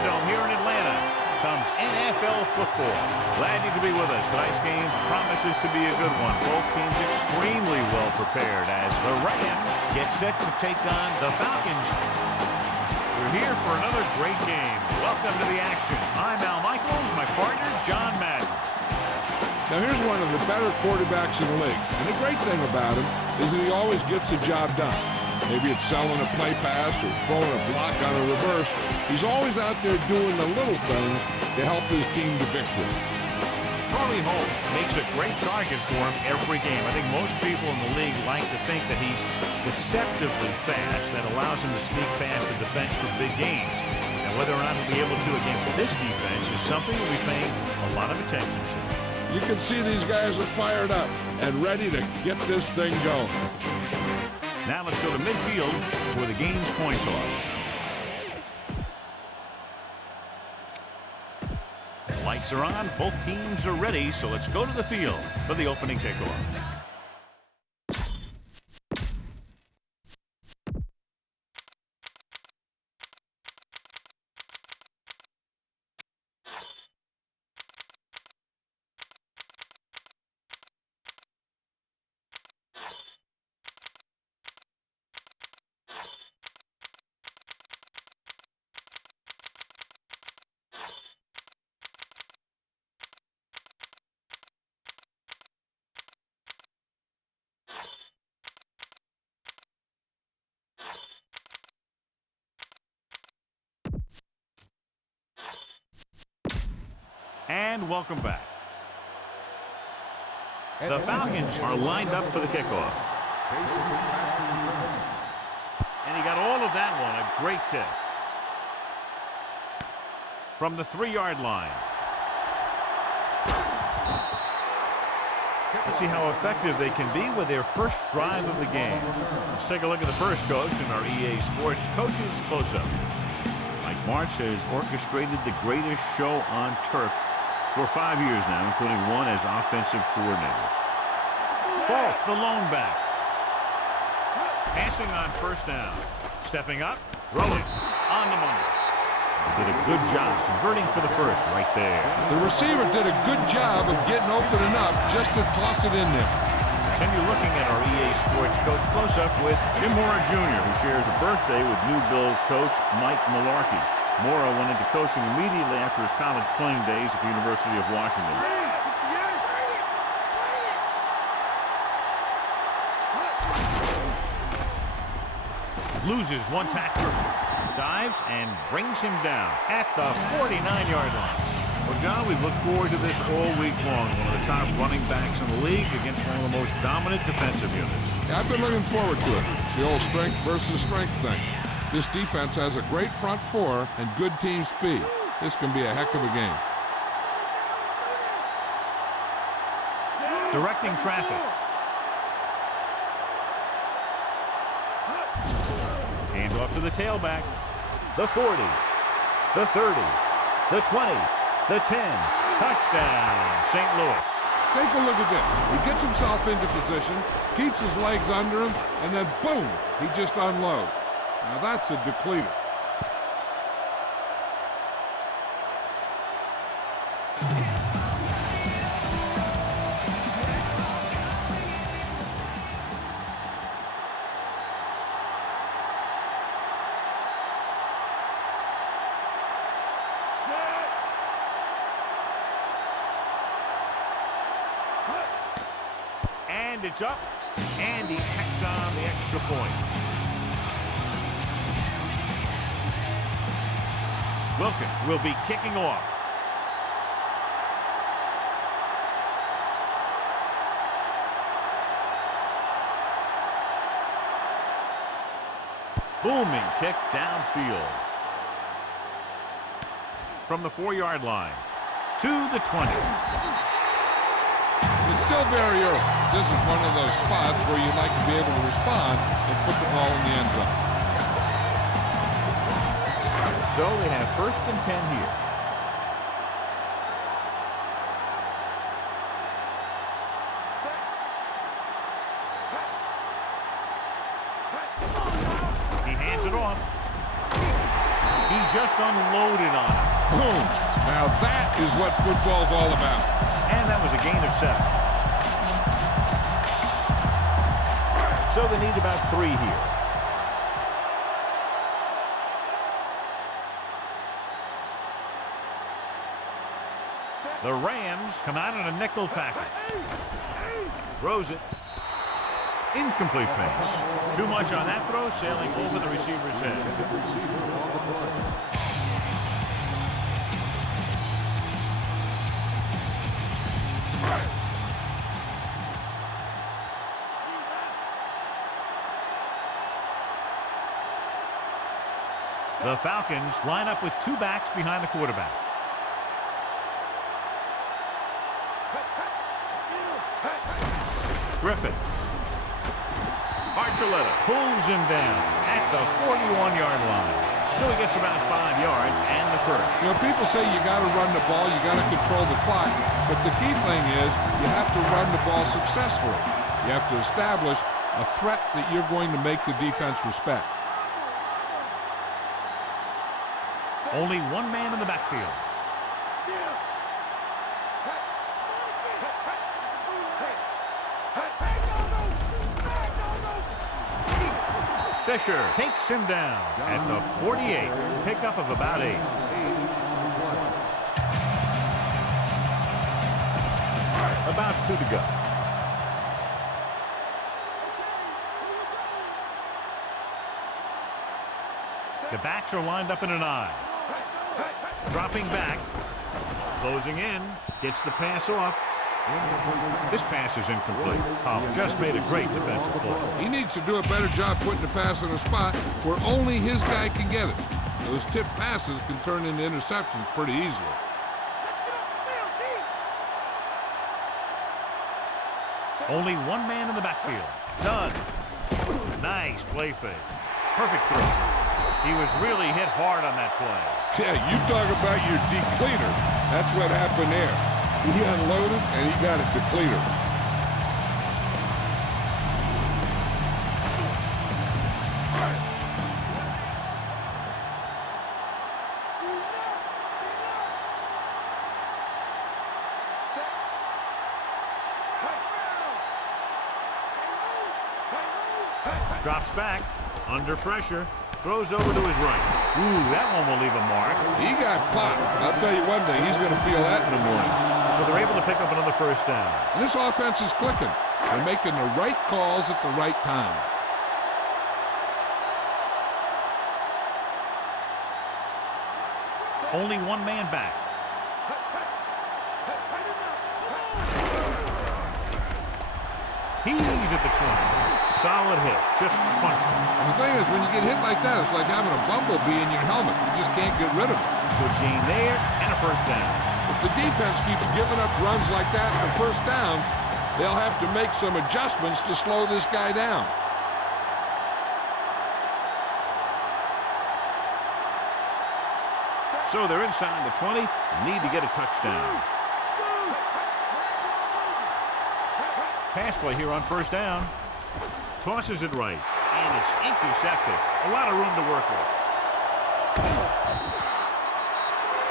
Dome here in Atlanta comes NFL football. Glad you could be with us. Tonight's game promises to be a good one. Both teams extremely well prepared as the Rams get set to take on the Falcons. We're here for another great game. Welcome to the action. I'm Al Michaels, my partner, John Madden. Now here's one of the better quarterbacks in the league. And the great thing about him is that he always gets the job done. Maybe it's selling a play pass or throwing a block on a reverse. He's always out there doing the little things to help his team to victory. Torrey Holt makes a great target for him every game. I think most people in the league like to think that he's deceptively fast. That allows him to sneak past the defense for big games. And whether or not he'll be able to against this defense is something we'll be paying a lot of attention to. You can see these guys are fired up and ready to get this thing going. Now let's go to midfield for the game's coin toss. Lights are on, both teams are ready, so let's go to the field for the opening kickoff. And welcome back. The Falcons are lined up for the kickoff. And he got all of that one, a great kick. From the 3-yard line. Let's see how effective they can be with their first drive of the game. Let's take a look at the first coach in our EA Sports Coaches Close-Up. Mike Martz has orchestrated the greatest show on turf for 5 years now, including one as offensive coordinator. Falk, the lone back. Passing on first down. Stepping up, throwing on the money. Did a good job converting for the first right there. The receiver did a good job of getting open enough just to toss it in there. Continue looking at our EA Sports Coach Close-Up with Jim Mora Jr., who shares a birthday with new Bills coach Mike Mularkey. Mora went into coaching immediately after his college playing days at the University of Washington. Loses one tackler, dives and brings him down at the 49-yard line. Well, John, we've looked forward to this all week long. One of the top running backs in the league against one of the most dominant defensive units. Yeah, I've been looking forward to it. It's the old strength versus strength thing. This defense has a great front four and good team speed. This can be a heck of a game. Directing traffic. Hand off to the tailback. The 40, the 30, the 20, the 10. Touchdown, St. Louis. Take a look at this. He gets himself into position, keeps his legs under him, and then boom, he just unloads. Now that's a depleter. And it's up, and he tacks on the extra point. Wilkins will be kicking off. Booming kick downfield. From the 4-yard line to the 20. It's still very early. This is one of those spots where you like to be able to respond and put the ball in the end zone. So they have 1st and 10 here. He hands it off. He just unloaded on him. Boom. Now that is what football's all about. And that was a gain of 7. So they need about 3 here. The Rams come out in a nickel package. Throws it. Incomplete pass. Too much on that throw, sailing over the receiver's head. The Falcons line up with 2 backs behind the quarterback. Griffin. Archuleta pulls him down at the 41-yard line. So he gets about 5 yards and the first. You know, people say you got to run the ball, you got to control the clock, but the key thing is you have to run the ball successfully. You have to establish a threat that you're going to make the defense respect. Only 1 man in the backfield. Fisher takes him down at the 48. Pickup of about 8. About 2 to go. The backs are lined up in an I. Dropping back. Closing in. Gets the pass off. This pass is incomplete. Howell just made a great defensive play. He needs to do a better job putting the pass in a spot where only his guy can get it. Those tip passes can turn into interceptions pretty easily. Only 1 man in the backfield. Done. Nice play fake. Perfect throw. He was really hit hard on that play. Yeah, you talk about your depleter. That's what happened there. He unloaded, and he got a depleter. Drops back. Under pressure. Throws over to his right. Ooh, that one will leave a mark. He got popped. I'll tell you one thing, he's going to feel that in the morning. So they're able to pick up another first down. And this offense is clicking. They're making the right calls at the right time. Only 1 man back. He's at the 20. Solid hit. Just crunched him. And the thing is, when you get hit like that, it's like having a bumblebee in your helmet. You just can't get rid of it. Good gain there and a first down. If the defense keeps giving up runs like that for first down, they'll have to make some adjustments to slow this guy down. So they're inside the 20. Need to get a touchdown. Pass play here on first down. Tosses it right. And it's intercepted. A lot of room to work with.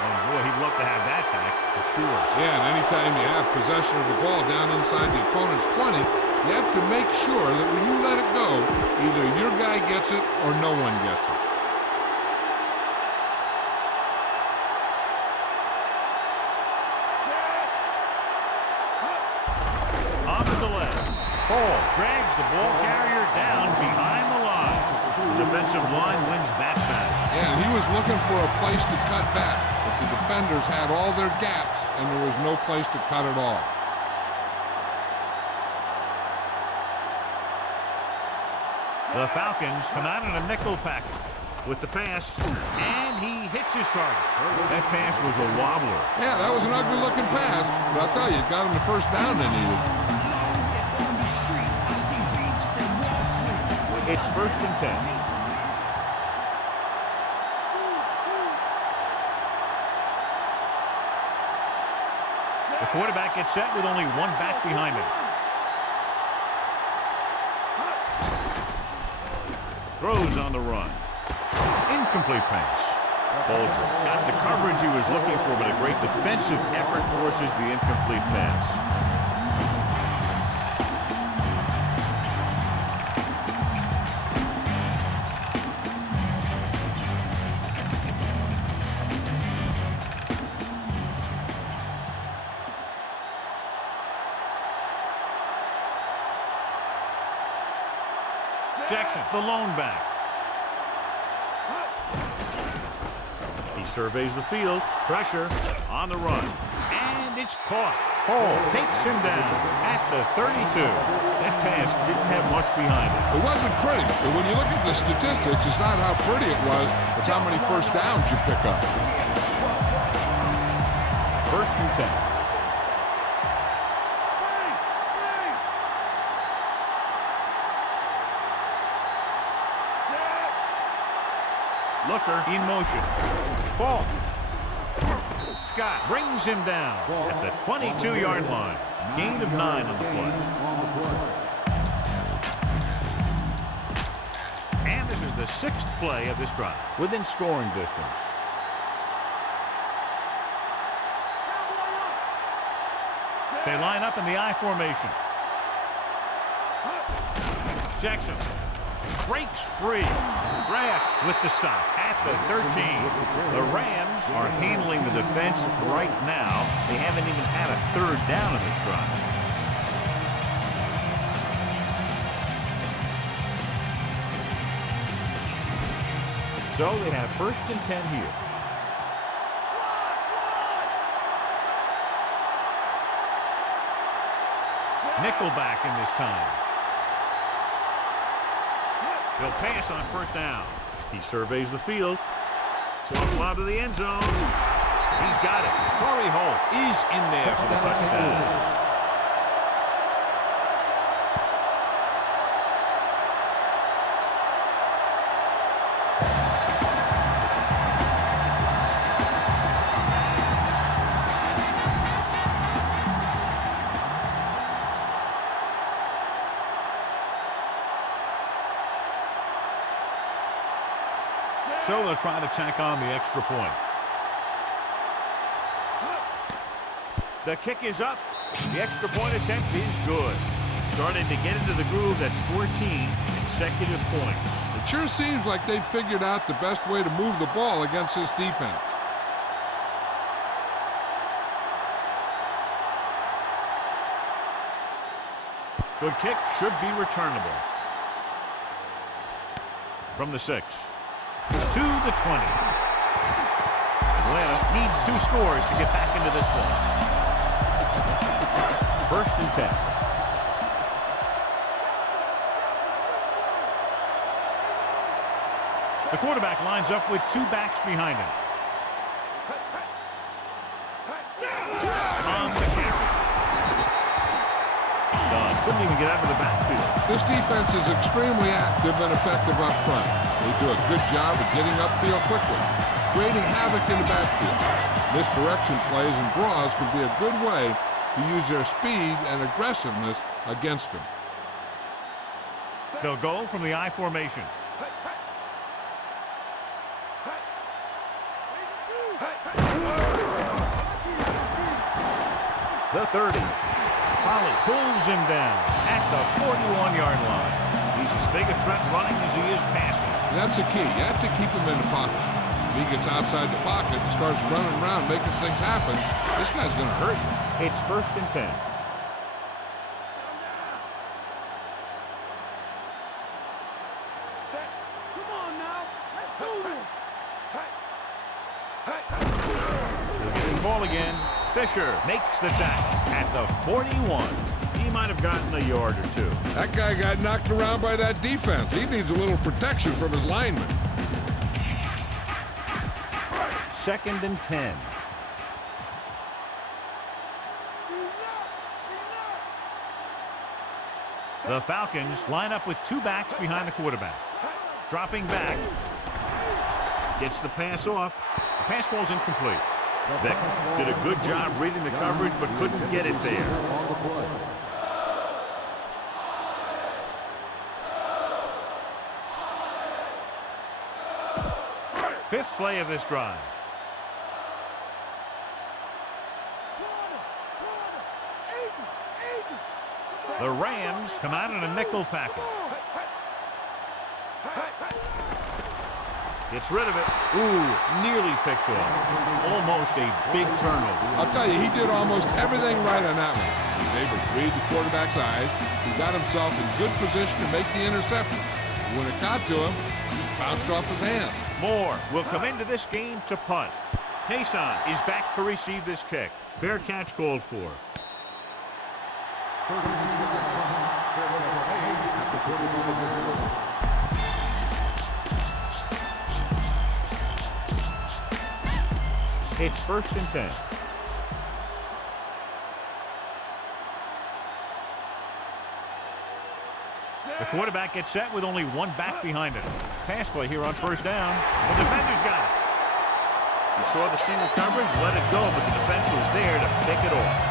Oh, boy, he'd love to have that back for sure. Yeah, and anytime you have possession of the ball down inside the opponent's 20, you have to make sure that when you let it go, either your guy gets it or no one gets it. On the delay. Hall drags the ball carrier down behind the line. The defensive line wins that battle. Yeah, and he was looking for a place to cut back, but the defenders had all their gaps, and there was no place to cut at all. The Falcons come out in a nickel package with the pass, and he hits his target. That pass was a wobbler. Yeah, that was an ugly-looking pass, but I'll tell you, it got him the first down they needed. It's 1st and 10. The quarterback gets set with only 1 back behind him. Throws on the run. Incomplete pass. Bolger got the coverage he was looking for, but a great defensive effort forces the incomplete pass. Jackson, the lone back. He surveys the field. Pressure on the run. And it's caught. Hall takes him down at the 32. That pass didn't have much behind it. It wasn't pretty, but when you look at the statistics, it's not how pretty it was, it's how many first downs you pick up. 1st and 10. Looker in motion. Fall. Scott brings him down at the 22-yard line. Gain of 9 on the play. And this is the 6th play of this drive, within scoring distance. They line up in the I formation. Jackson breaks free. Rack with the stop at the 13. The Rams are handling the defense right now. They haven't even had a 3rd down in this drive. So they have 1st and 10 here. Nickelback in this time. He'll pass on 1st down. He surveys the field. Soft lob to the end zone. He's got it. Corey Holt is in there for the touchdown. So they'll try to tack on the extra point. The kick is up. The extra point attempt is good. Starting to get into the groove. That's 14 consecutive points. It sure seems like they've figured out the best way to move the ball against this defense. Good kick, should be returnable. From the 6. To the 20. Atlanta needs 2 scores to get back into this one. 1st and 10. The quarterback lines up with 2 backs behind him. On the carry. Done. Couldn't even get out of the backfield. This defense is extremely active and effective up front. They do a good job of getting upfield quickly, creating havoc in the backfield. Misdirection plays and draws can be a good way to use their speed and aggressiveness against them. They'll go from the I formation. The 30. Holly pulls him down at the 41-yard line. He's as big a threat running as he is passing. And that's the key. You have to keep him in the pocket. If he gets outside the pocket and starts running around making things happen, this guy's going to hurt you. It's 1st and 10. Come on now. Let's do this. They'll get the ball again. Fisher makes the tackle at the 41. He might have gotten a yard or 2. That guy got knocked around by that defense. He needs a little protection from his linemen. 2nd and 10. The Falcons line up with 2 backs behind the quarterback. Dropping back. Gets the pass off. The pass falls incomplete. Beck did a good job reading the coverage, but couldn't get it there. Fifth play of this drive. The Rams come out in a nickel package. Gets rid of it. Ooh, nearly picked off. Almost a big turnover. I'll tell you, he did almost everything right on that one. He was able to read the quarterback's eyes. He got himself in good position to make the interception. When it got to him, he just bounced off his hand. Moore will come into this game to punt. Payson is back to receive this kick. Fair catch called for. It's 1st and 10. The quarterback gets set with only one back behind it. Pass play here on 1st down. The defender's got it. He saw the single coverage, let it go, but the defense was there to pick it off.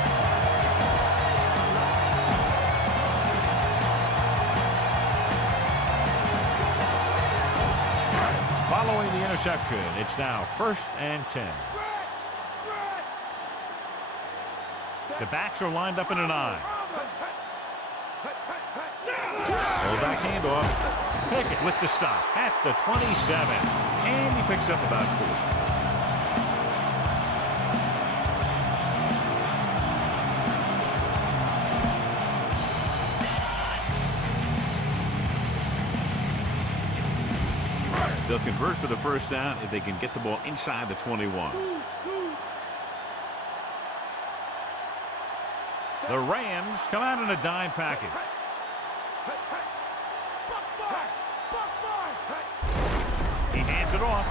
Following the interception, it's now 1st and 10. The backs are lined up in an I. Fullback handoff. Pickett with the stop at the 27. And he picks up about 4. They'll convert for the 1st down if they can get the ball inside the 21. The Rams come out in a dime package. He hands it off.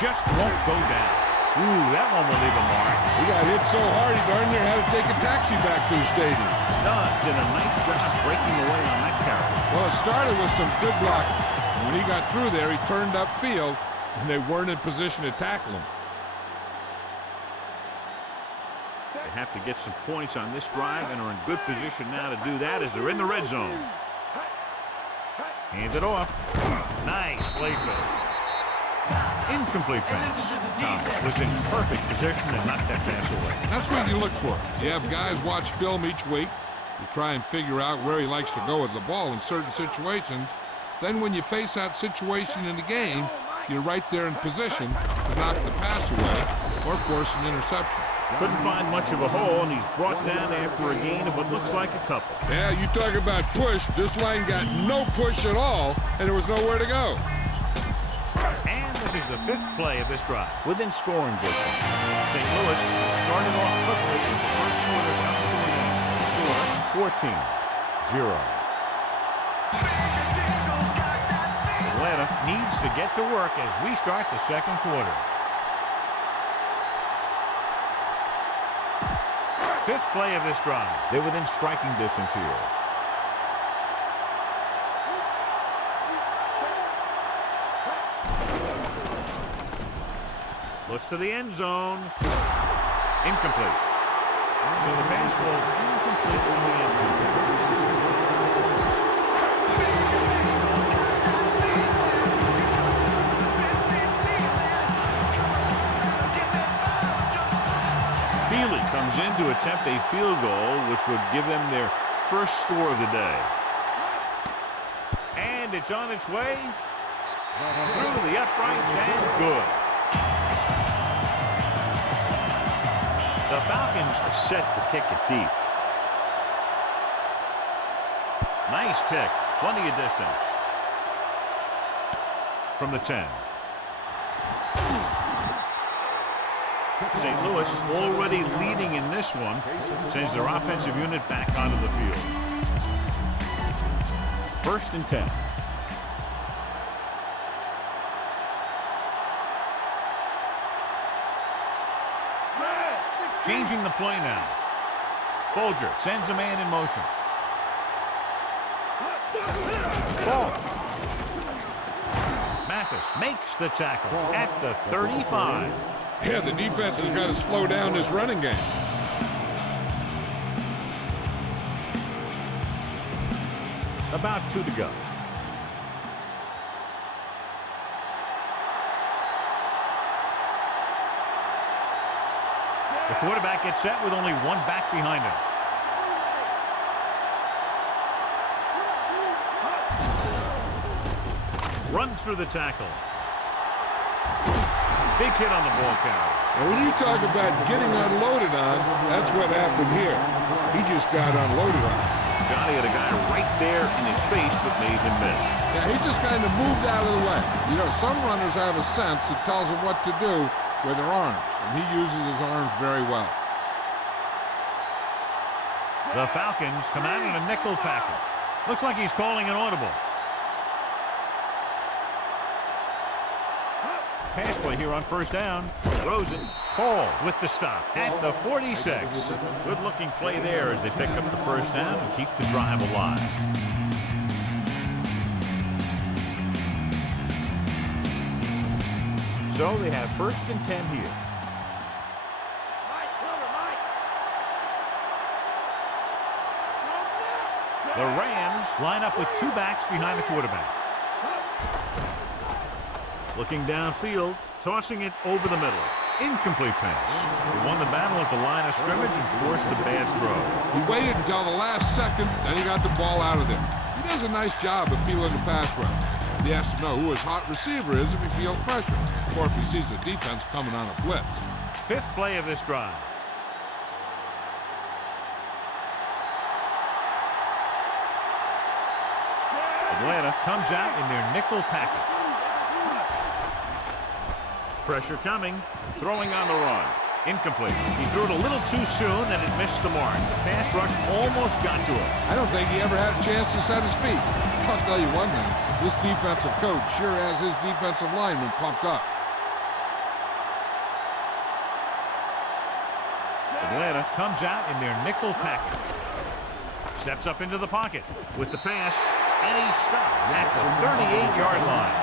Just won't go down. Ooh, that one will leave a mark. He got hit so hard he darn near had to take a taxi back to the stadium. Dunn did a nice job breaking away on that carry. Well, it started with some good blocking. When he got through there, he turned upfield, and they weren't in position to tackle him. They have to get some points on this drive and are in good position now to do that as they're in the red zone. Hand it off. Nice play fake. Incomplete pass. Thomas was in perfect position and knocked that pass away. That's what you look for. You have guys watch film each week. You try and figure out where he likes to go with the ball in certain situations. Then when you face that situation in the game, you're right there in position to knock the pass away or force an interception. Couldn't find much of a hole, and he's brought down after a gain of what looks like a couple. Yeah, you talk about push. This line got no push at all, and there was nowhere to go. And this is the 5th play of this drive. Within scoring distance. St. Louis started off quickly as the first quarter comes to an end. Score 14-0. Atlanta needs to get to work as we start the 2nd quarter. 5th play of this drive. They're within striking distance here. Looks to the end zone. Incomplete. So the pass falls incomplete in the end zone. Feely comes in to attempt a field goal, which would give them their first score of the day. And it's on its way through the uprights and good. The Falcons are set to kick it deep. Nice kick. Plenty of distance. From the 10. St. Louis already leading in this one, sends their offensive unit back onto the field. 1st and 10. Changing the play now. Bolger sends a man in motion. Ball. Mathis makes the tackle at the 35. Yeah, the defense has got to slow down this running game. About 2 to go. The quarterback gets set with only one back behind him. Runs through the tackle. Big hit on the ball carrier. And when you talk about getting unloaded on, that's what happened here. He just got unloaded on. Johnny had a guy right there in his face, but made him miss. Yeah, he just kind of moved out of the way. You know, some runners have a sense that tells them what to do with their arms, and he uses his arms very well. The Falcons come out in a nickel package. Looks like he's calling an audible. Pass play here on first down. Throws it. Hall with the stop at the 46. Good-looking play there as they pick up the first down and keep the drive alive. So they have 1st and 10 here. The Rams line up with 2 backs behind the quarterback. Looking downfield, tossing it over the middle. Incomplete pass. He won the battle at the line of scrimmage and forced a bad throw. He waited until the last second, then he got the ball out of there. He does a nice job of feeling the pass rush. He has to know who his hot receiver is if he feels pressure, or if he sees the defense coming on a blitz. 5th play of this drive. Atlanta comes out in their nickel package. Pressure coming, throwing on the run. Incomplete. He threw it a little too soon and it missed the mark. The pass rush almost got to him. I don't think he ever had a chance to set his feet. I'll tell you one thing, this defensive coach sure has his defensive lineman pumped up. Atlanta comes out in their nickel package. Steps up into the pocket with the pass, and he stopped at the 38-yard line.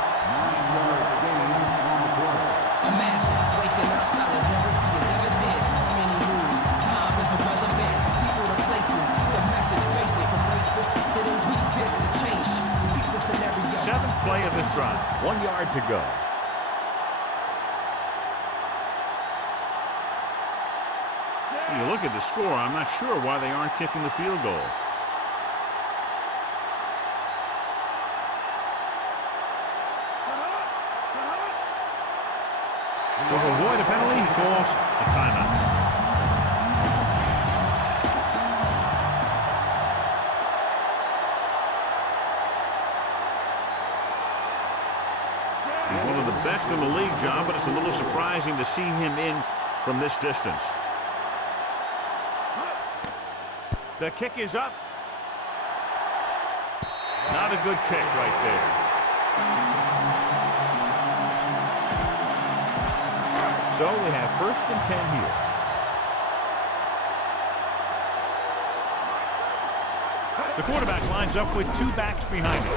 A master breaking up solid words is evident. Many moves, time is irrelevant. People to places, the message basic. From race to sit-ins, we exist to change. Beat the scenario. 7th play of this drive. 1 yard to go. You look at the score, I'm not sure why they aren't kicking the field goal. So to avoid a penalty, he calls a timeout. He's one of the best in the league, John, but it's a little surprising to see him in from this distance. The kick is up. Not a good kick right there. So we have 1st and 10 here. The quarterback lines up with 2 backs behind him.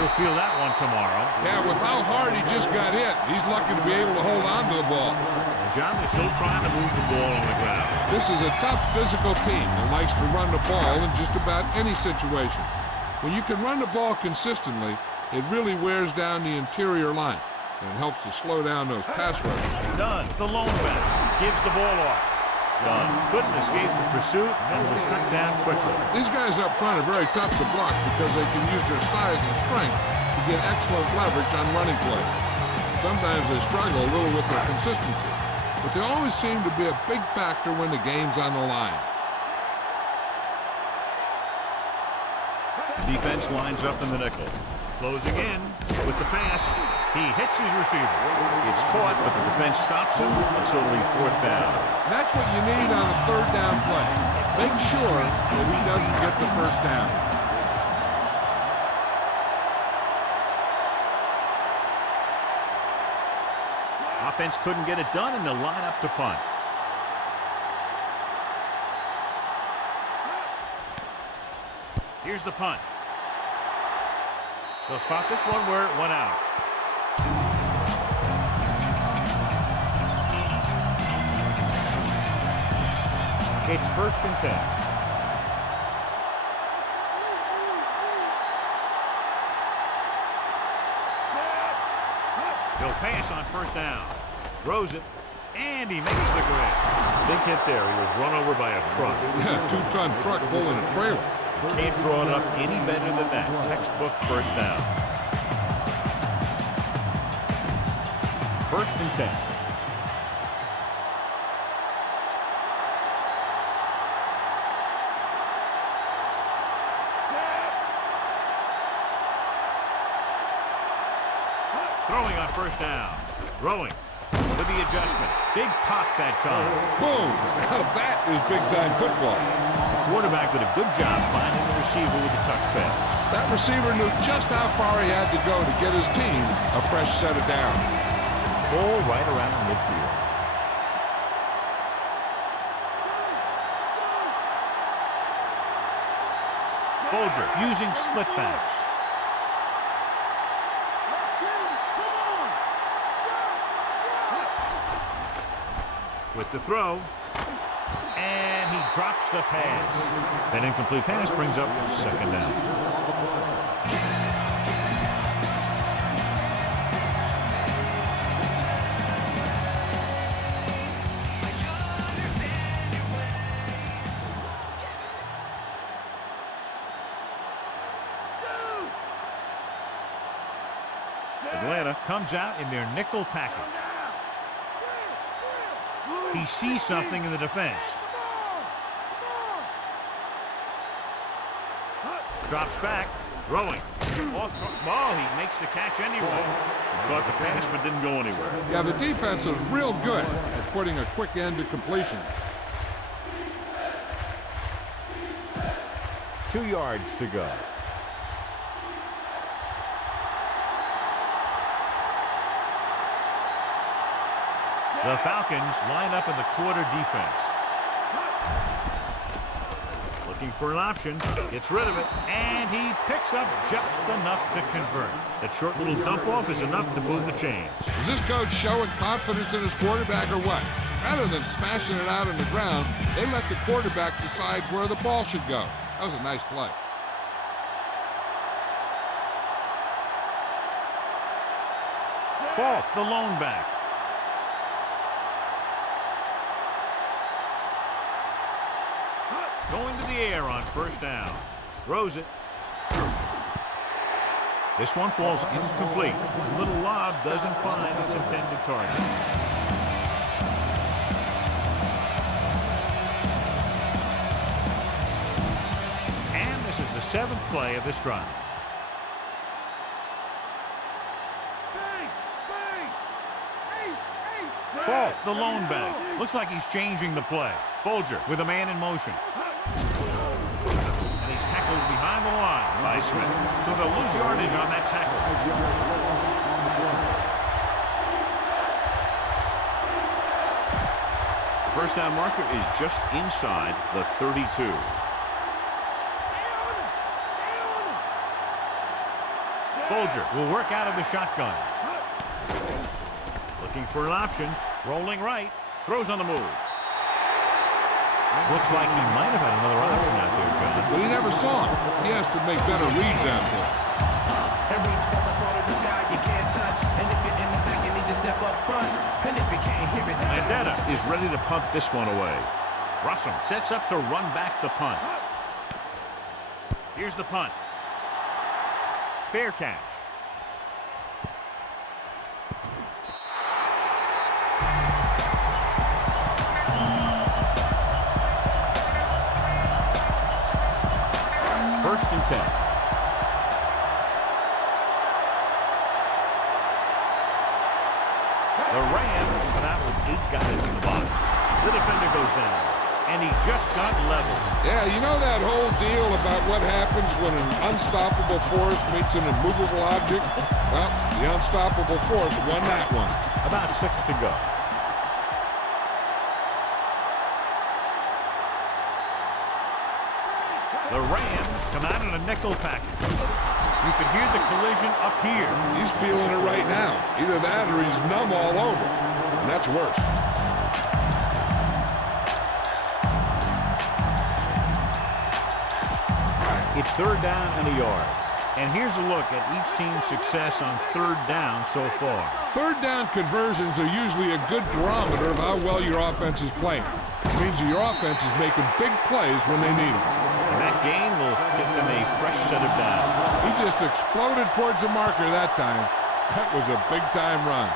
He'll feel that one tomorrow. Yeah, with how hard he just got hit, he's lucky to be able to hold on to the ball. And John is still trying to move the ball on the ground. This is a tough physical team that likes to run the ball in just about any situation. When you can run the ball consistently, it really wears down the interior line. And it helps to slow down those pass rushers. Dunn, the lone back, gives the ball off. Dunn couldn't escape the pursuit and was cut down quickly. These guys up front are very tough to block because they can use their size and strength to get excellent leverage on running plays. Sometimes they struggle a little with their consistency, but they always seem to be a big factor when the game's on the line. Defense lines up in the nickel. Closing in with the pass. He hits his receiver. It's caught, but the defense stops him, and so it'll be 4th down. That's what you need on a 3rd down play. Make sure that he doesn't get the 1st down. Offense couldn't get it done, and they'll line up to punt. Here's the punt. They'll spot this one where it went out. It's 1st and 10. They'll pass on 1st down. Throws it. And he makes the grab. Big hit there. He was run over by a truck. Yeah, 2-ton truck pulling a trailer. Can't draw it up any better than that. Textbook first down. 1st and 10. Throwing on 1st down. Throwing with the adjustment. Big pop that time. Boom! Now that is big-time football. Quarterback did a good job finding the receiver with the touch pass. That receiver knew just how far he had to go to get his team a fresh set of downs. Ball right around midfield. Folger using split backs. With the throw. And he drops the pass. That incomplete pass brings up 2nd down. Atlanta comes out in their nickel package. He sees something in the defense. Drops back, throwing. Oh, he makes the catch anyway. He caught the pass but didn't go anywhere. Yeah, the defense is real good at putting a quick end to completion. 2 yards to go. The Falcons line up in the quarter defense. Looking for an option, gets rid of it, and he picks up just enough to convert. That short little dump off is enough to move the chains. Is this coach showing confidence in his quarterback or what? Rather than smashing it out on the ground, they let the quarterback decide where the ball should go. That was a nice play. Falk, the lone back. Going to the air on 1st down. Throws it. This one falls incomplete. The little lob doesn't find its intended target. And this is the 7th play of this drive. Falk, the lone back. Looks like he's changing the play. Folger with a man in motion. And he's tackled behind the line by Smith. So they'll lose yardage on that tackle. The 1st down marker is just inside the 32. Folger will work out of the shotgun. Looking for an option. Rolling right. Throws on the move. Looks like he might have had another option out there, John. But he never saw him. He has to make better reads out of it. And reach from the ball to the sky, you can't touch. And if you're in the back, you need to step up front. And if you can't hear it, Mandetta is ready to punt this one away. Russell sets up to run back the punt. Here's the punt. Fair catch. First and 10. The Rams come out with 8 guys in the box. The defender goes down, and he just got leveled. Yeah, you know that whole deal about what happens when an unstoppable force meets an immovable object? Well, the unstoppable force won that one. About 6 to go. The Rams come out in a nickel package. You can hear the collision up here. He's feeling it right now. Either that or he's numb all over. And that's worse. It's 3rd down and a yard. And here's a look at each team's success on third down so far. Third down conversions are usually a good barometer of how well your offense is playing. It means that your offense is making big plays when they need them. And that gain will get them a fresh set of downs. He just exploded towards the marker that time. That was a big-time run.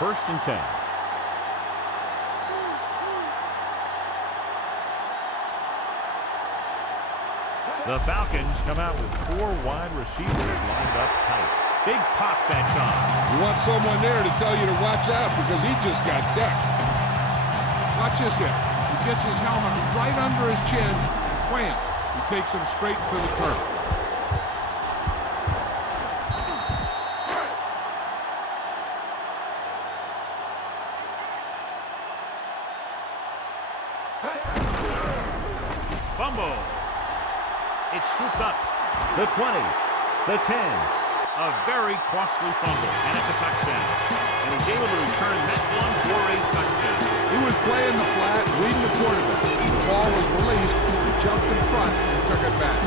1st and 10. The Falcons come out with 4 wide receivers lined up tight. Big pop that time. You want someone there to tell you to watch out because he just got decked. Watch this hit. He gets his helmet right under his chin. Wham! He takes him straight to the turf. Fumble. It's scooped up. The 20, the 10. A very costly fumble, and it's a touchdown. And he's able to return that one for a touchdown. He was playing the flat, reading the quarterback. The ball was released, he jumped in front and took it back.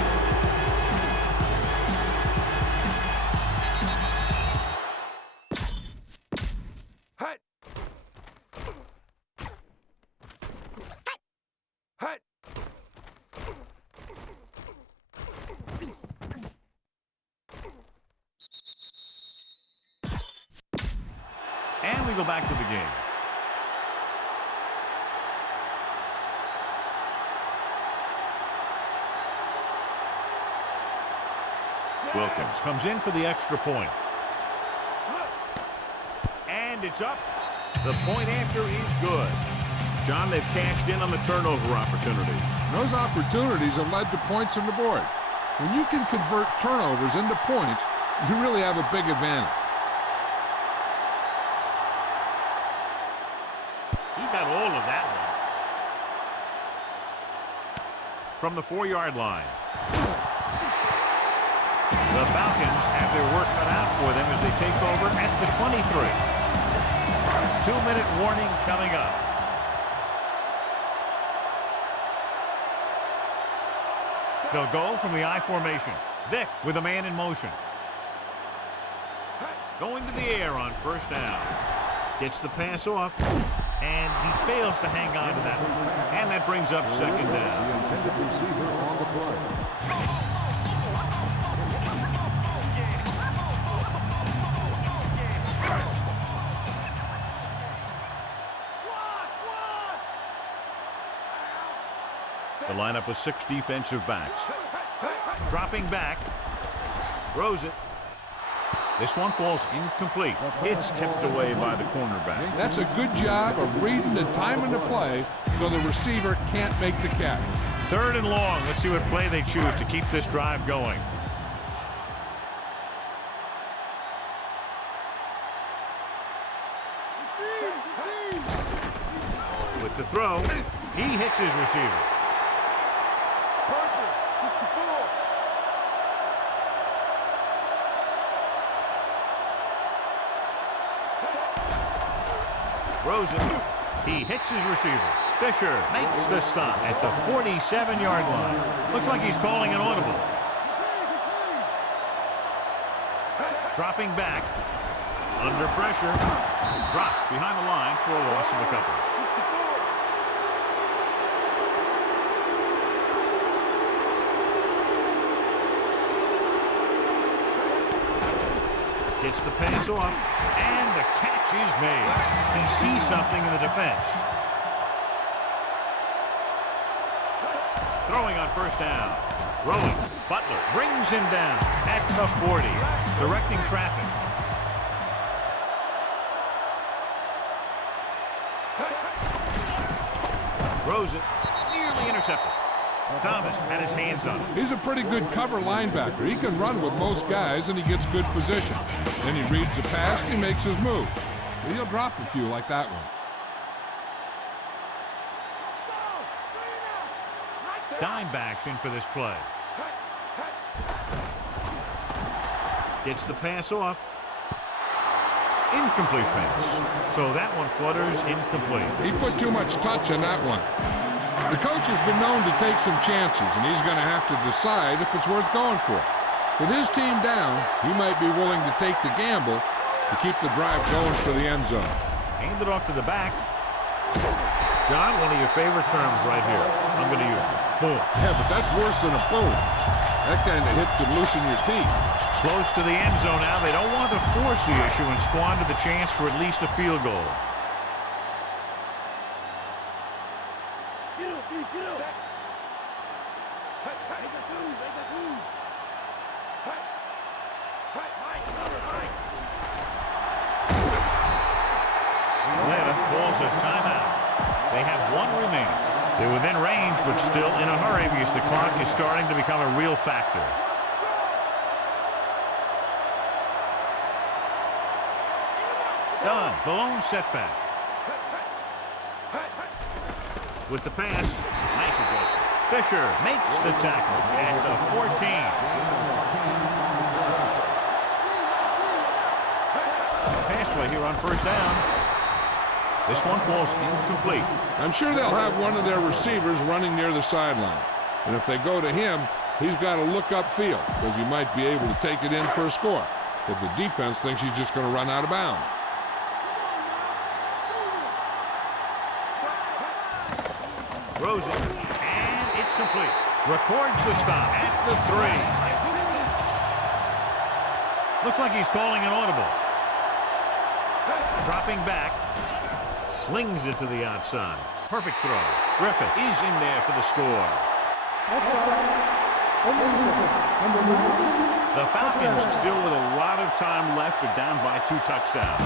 And we go back to the game. Wilkins comes in for the extra point. And it's up. The point after is good. John, they've cashed in on the turnover opportunities. Those opportunities have led to points on the board. When you can convert turnovers into points, you really have a big advantage. He got all of that one. From the 4-yard line. The Falcons have their work cut out for them as they take over at the 23. 2-minute warning coming up. They'll go from the I formation. Vick with a man in motion. Going to the air on 1st down. Gets the pass off. And he fails to hang on to that one. And that brings up 2nd down. The intended receiver on the play. The lineup with 6 defensive backs. Dropping back. Throws it. This one falls incomplete. It's tipped away by the cornerback. That's a good job of reading the timing to play so the receiver can't make the catch. 3rd and long. Let's see what play they choose to keep this drive going. With the throw, he hits his receiver. Throws it. He hits his receiver. Fisher makes the stop at the 47-yard line. Looks like he's calling an audible. Dropping back. Under pressure. Dropped behind the line for a loss of a couple. Gets the pass off, and the catch is made. He sees something in the defense. Throwing on 1st down. Rolling. Butler brings him down at the 40. Directing traffic. Throws it. Nearly intercepted. Thomas had his hands on it. He's a pretty good cover linebacker. He can run with most guys, and he gets good position. Then he reads the pass, and he makes his move. But he'll drop a few like that one. Dime backs in for this play. Gets the pass off. Incomplete pass. So that one flutters incomplete. He put too much touch on that one. The coach has been known to take some chances, and he's going to have to decide if it's worth going for. With his team down, he might be willing to take the gamble to keep the drive going for the end zone. Hand it off to the back. John, one of your favorite terms right here. I'm going to use it. Boom. Yeah, but that's worse than a boom. That kind of hit could loosen your teeth. Close to the end zone now. They don't want to force the issue and squander the chance for at least a field goal. Get up, B, get up. Make a two, make a two. Mike, cover, Mike. Atlanta calls a timeout. They have one remaining. They're within range, but still in a hurry because the clock is starting to become a real factor. Done. The lone setback. With the pass. Nice adjustment. Fisher makes the tackle at the 14. Pass play here on first down. This one falls incomplete. I'm sure they'll have one of their receivers running near the sideline. And if they go to him, he's got to look upfield because he might be able to take it in for a score if the defense thinks he's just going to run out of bounds. Throws it, and it's complete. Records the stop at the 3. Looks like he's calling an audible. Dropping back. Slings it to the outside. Perfect throw. Griffith is in there for the score. The Falcons still with a lot of time left. Are down by 2 touchdowns.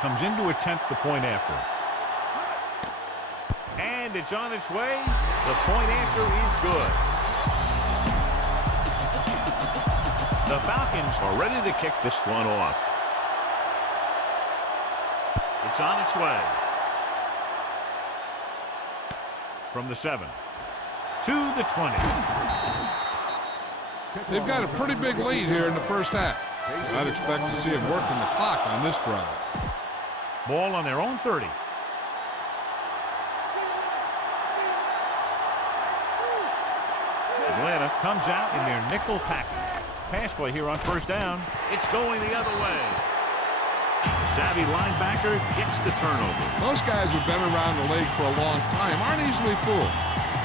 Comes in to attempt the point after. And it's on its way. The point after is good. The Falcons are ready to kick this one off. It's on its way. From the 7 to the 20. They've got a pretty big lead here in the first half. I'd expect to see them working the clock on this drive. Ball on their own 30. Atlanta comes out in their nickel package. Pass play here on first down. It's going the other way. Savvy linebacker gets the turnover. Most guys who've been around the league for a long time aren't easily fooled.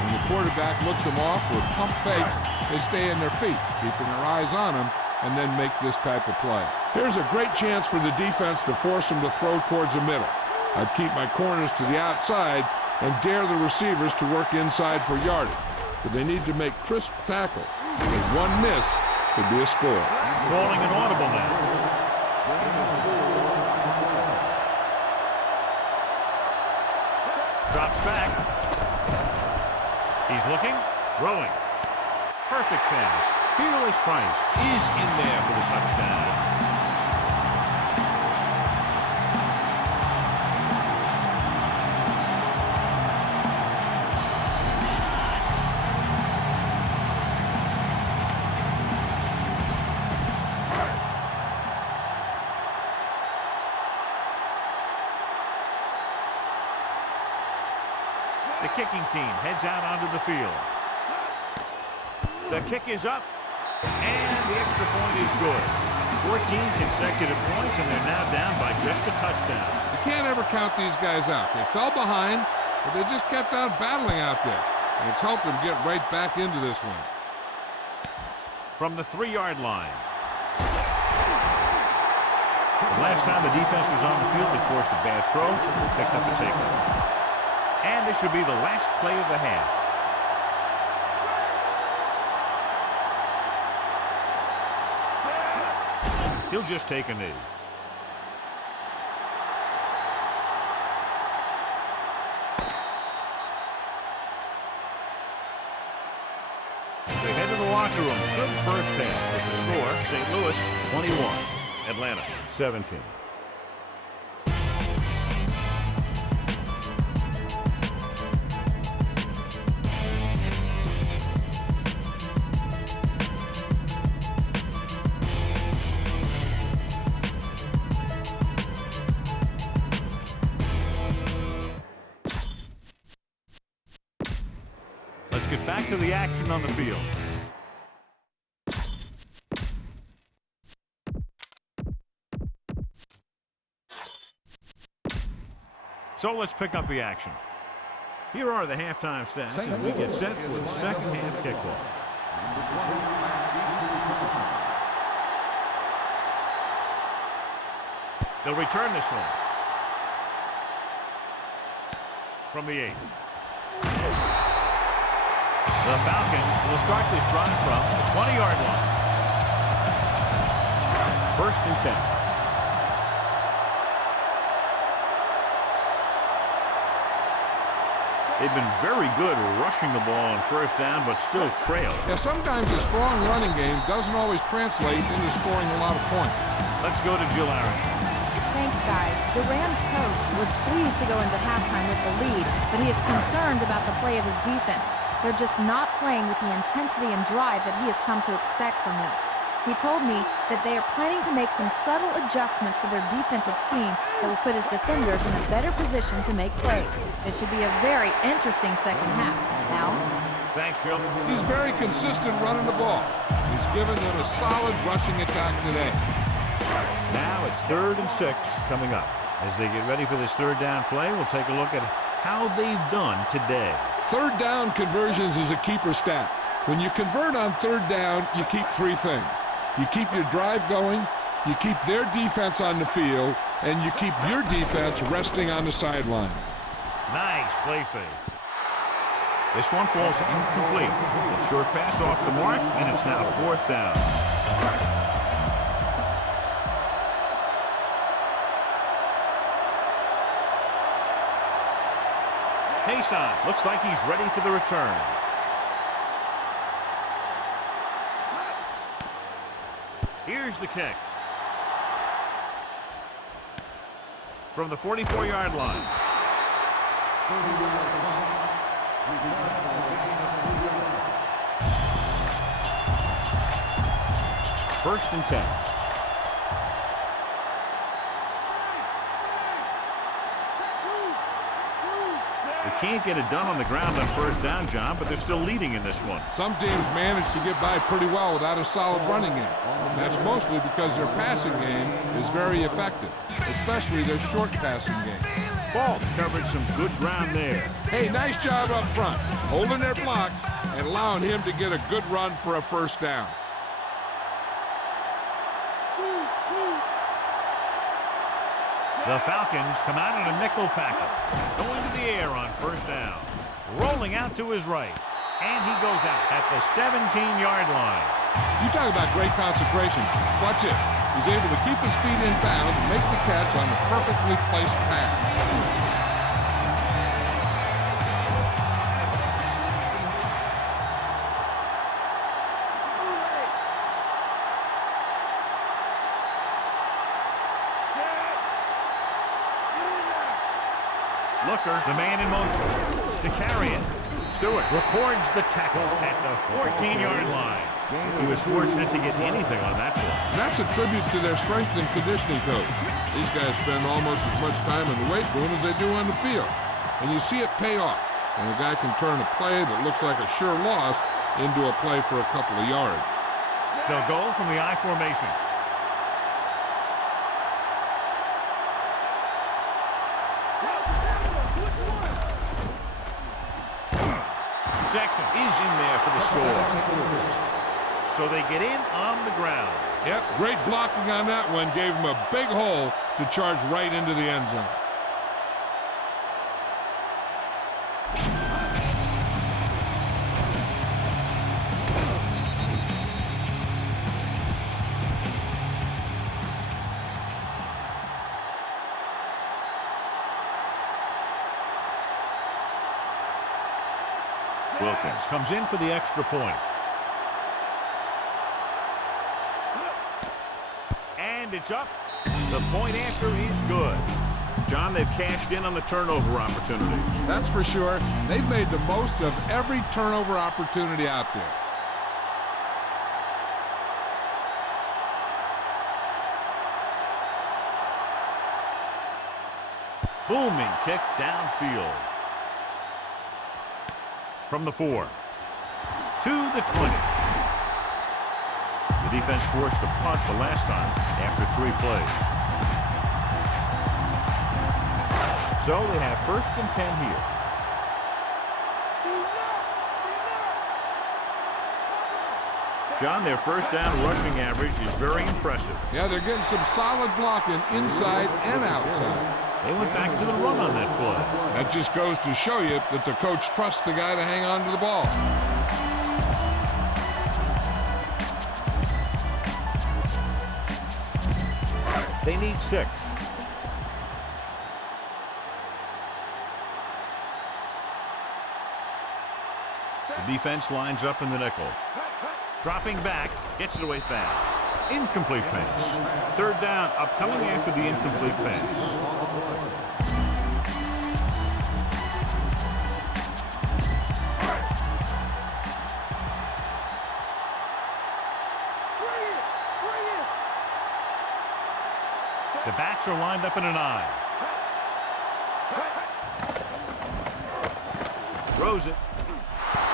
When the quarterback looks them off with pump fake, they stay in their feet, keeping their eyes on them, and then make this type of play. Here's a great chance for the defense to force them to throw towards the middle. I'd keep my corners to the outside and dare the receivers to work inside for yardage. But they need to make crisp tackles. With one miss could be a score. Calling an audible now. Drops back. He's looking, throwing. Perfect pass. Peerless Price is in there for the touchdown. The kicking team heads out onto the field. The kick is up, and the extra point is good. 14 consecutive points, and they're now down by just a touchdown. You can't ever count these guys out. They fell behind, but they just kept on battling out there. And it's helped them get right back into this one. From the 3-yard line. The last time the defense was on the field, they forced a bad throw, picked up a takeover. And this should be the last play of the half. He'll just take a knee. As they head to the locker room, good first half with the score, St. Louis 21. Atlanta 17. Let's get back to the action on the field. So let's pick up the action. Here are the halftime stats as we get set for the second half kickoff. They'll return this one from the 8. The Falcons will start this drive from the 20-yard line. First and 10. They've been very good rushing the ball on first down, but still trail. Yeah, sometimes a strong running game doesn't always translate into scoring a lot of points. Let's go to Jill Aaron. Thanks, guys. The Rams coach was pleased to go into halftime with the lead, but he is concerned about the play of his defense. They're just not playing with the intensity and drive that he has come to expect from them. He told me that they are planning to make some subtle adjustments to their defensive scheme that will put his defenders in a better position to make plays. It should be a very interesting second half. Al? Thanks, Jill. He's very consistent running the ball. He's given them a solid rushing attack today. Now it's 3rd and 6 coming up. As they get ready for this third down play, we'll take a look at how they've done today. Third down conversions is a keeper stat. When you convert on third down, you keep 3 things. You keep your drive going, you keep their defense on the field, and you keep your defense resting on the sideline. Nice play fake. This one falls incomplete. A short pass off the mark, and it's now 4th down. Payson looks like he's ready for the return. Here's the kick. From the 44-yard line. First and 10. They can't get it done on the ground on first down, John, but they're still leading in this one. Some teams manage to get by pretty well without a solid running game. And that's mostly because their passing game is very effective, especially their short passing game. Falk covered some good ground there. Hey, nice job up front, holding their block and allowing him to get a good run for a first down. The Falcons come out in a nickel package. Going to the air on first down. Rolling out to his right. And he goes out at the 17-yard line. You talk about great concentration. Watch it. He's able to keep his feet in bounds and make the catch on the perfectly placed pass. Looker, the man in motion, to carry it. Stewart records the tackle at the 14-yard line. He was fortunate to get anything on that one. That's a tribute to their strength and conditioning coach. These guys spend almost as much time in the weight room as they do on the field. And you see it pay off. And a guy can turn a play that looks like a sure loss into a play for a couple of yards. They'll go from the I formation. Jackson is in there for the score. So they get in on the ground. Yep, great blocking on that one. Gave him a big hole to charge right into the end zone. Wilkins comes in for the extra point. And And it's up. The point after is good. John, they've cashed in on the turnover opportunities. That's for sure. They've made the most of every turnover opportunity out there. Booming kick downfield. From the 4 to the 20. The defense forced a punt the last time after 3 plays. So they have 1st and 10 here. John, their first down rushing average is very impressive. Yeah, they're getting some solid blocking inside and outside. They went back to the run on that play. That just goes to show you that the coach trusts the guy to hang on to the ball. They need 6. The defense lines up in the nickel. Dropping back, gets it away fast. Incomplete pass. 3rd down, upcoming after the incomplete pass. The backs are lined up in an eye. Throws it.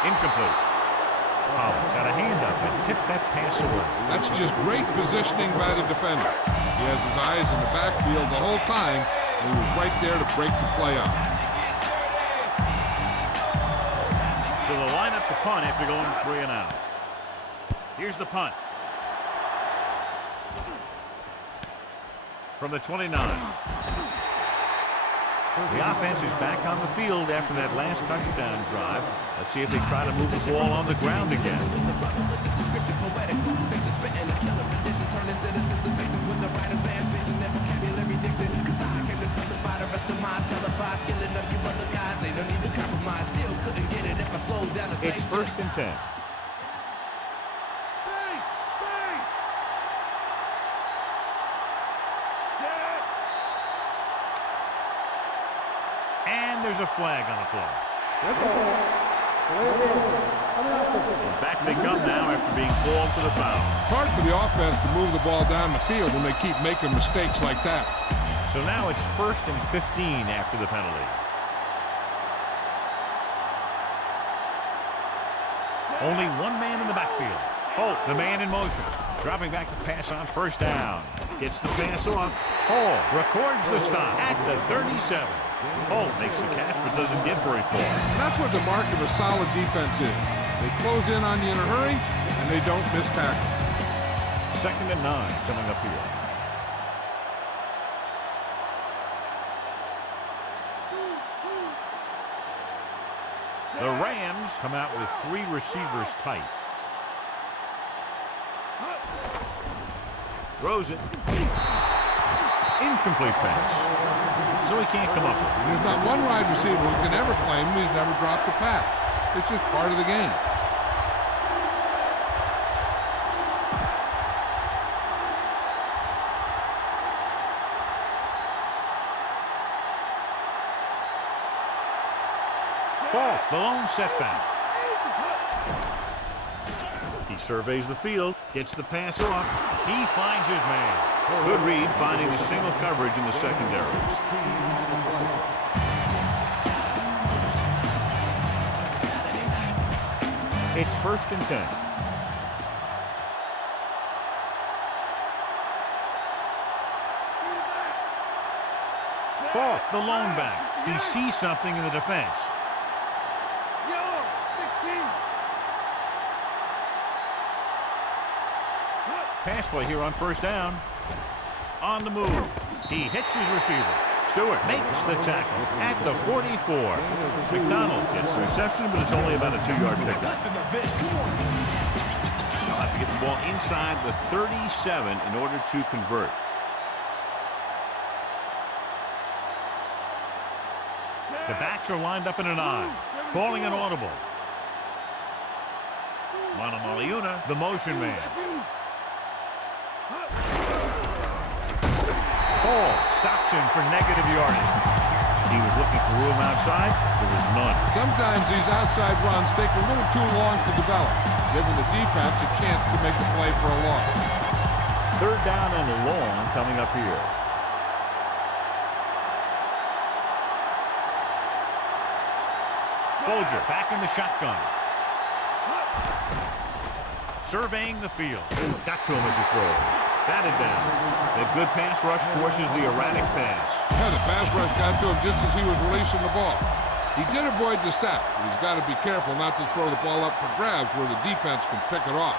Incomplete. Collins got a hand up and tipped that pass away. That's just great positioning by the defender. He has his eyes in the backfield the whole time, and he was right there to break the play up. So they'll line up the punt after going 3 and out. Here's the punt. From the 29. The offense is back on the field after that last touchdown drive. Let's see if they try to move the ball on the ground again. It's 1st and 10. And there's a flag on the play. Back they come now after being called for the foul. It's hard for the offense to move the ball down the field when they keep making mistakes like that. So now it's 1st and 15 after the penalty. Only one man in the backfield. Holt, the man in motion. Dropping back to pass on 1st down. Gets the pass off. Hall records the stop at the 37. Holt makes the catch but doesn't get very far. And that's what the mark of a solid defense is. They close in on you in a hurry, and they don't miss tackle. 2nd and 9 coming up here. The Rams come out with 3 receivers tight. Throws it. Incomplete pass. So he can't come up with it. There's not one wide receiver who can ever claim he's never dropped a pass. It's just part of the game. Falk, the lone setback. He surveys the field, gets the pass off. He finds his man. Good read, finding the single coverage in the secondary. It's 1st and 10. Falk, the lone back. He sees something in the defense. Yellow, 16. Pass play here on 1st down. On the move. He hits his receiver. Stewart makes the tackle at the 44. McDonald gets the reception, but it's only about a 2-yard pickup. They'll have to get the ball inside the 37 in order to convert. The backs are lined up in an eye, calling an audible. Monomaliuna, the motion man. Hall stops him for negative yardage. He was looking for room outside. There was none. Sometimes these outside runs take a little too long to develop, giving the defense a chance to make a play for a loss. Third down and long coming up here. Folger back in the shotgun. Surveying the field. Got to him as he throws. Batted down. The good pass rush forces the erratic pass. Yeah, the pass rush got to him just as he was releasing the ball. He did avoid the sack, but he's got to be careful not to throw the ball up for grabs where the defense can pick it off.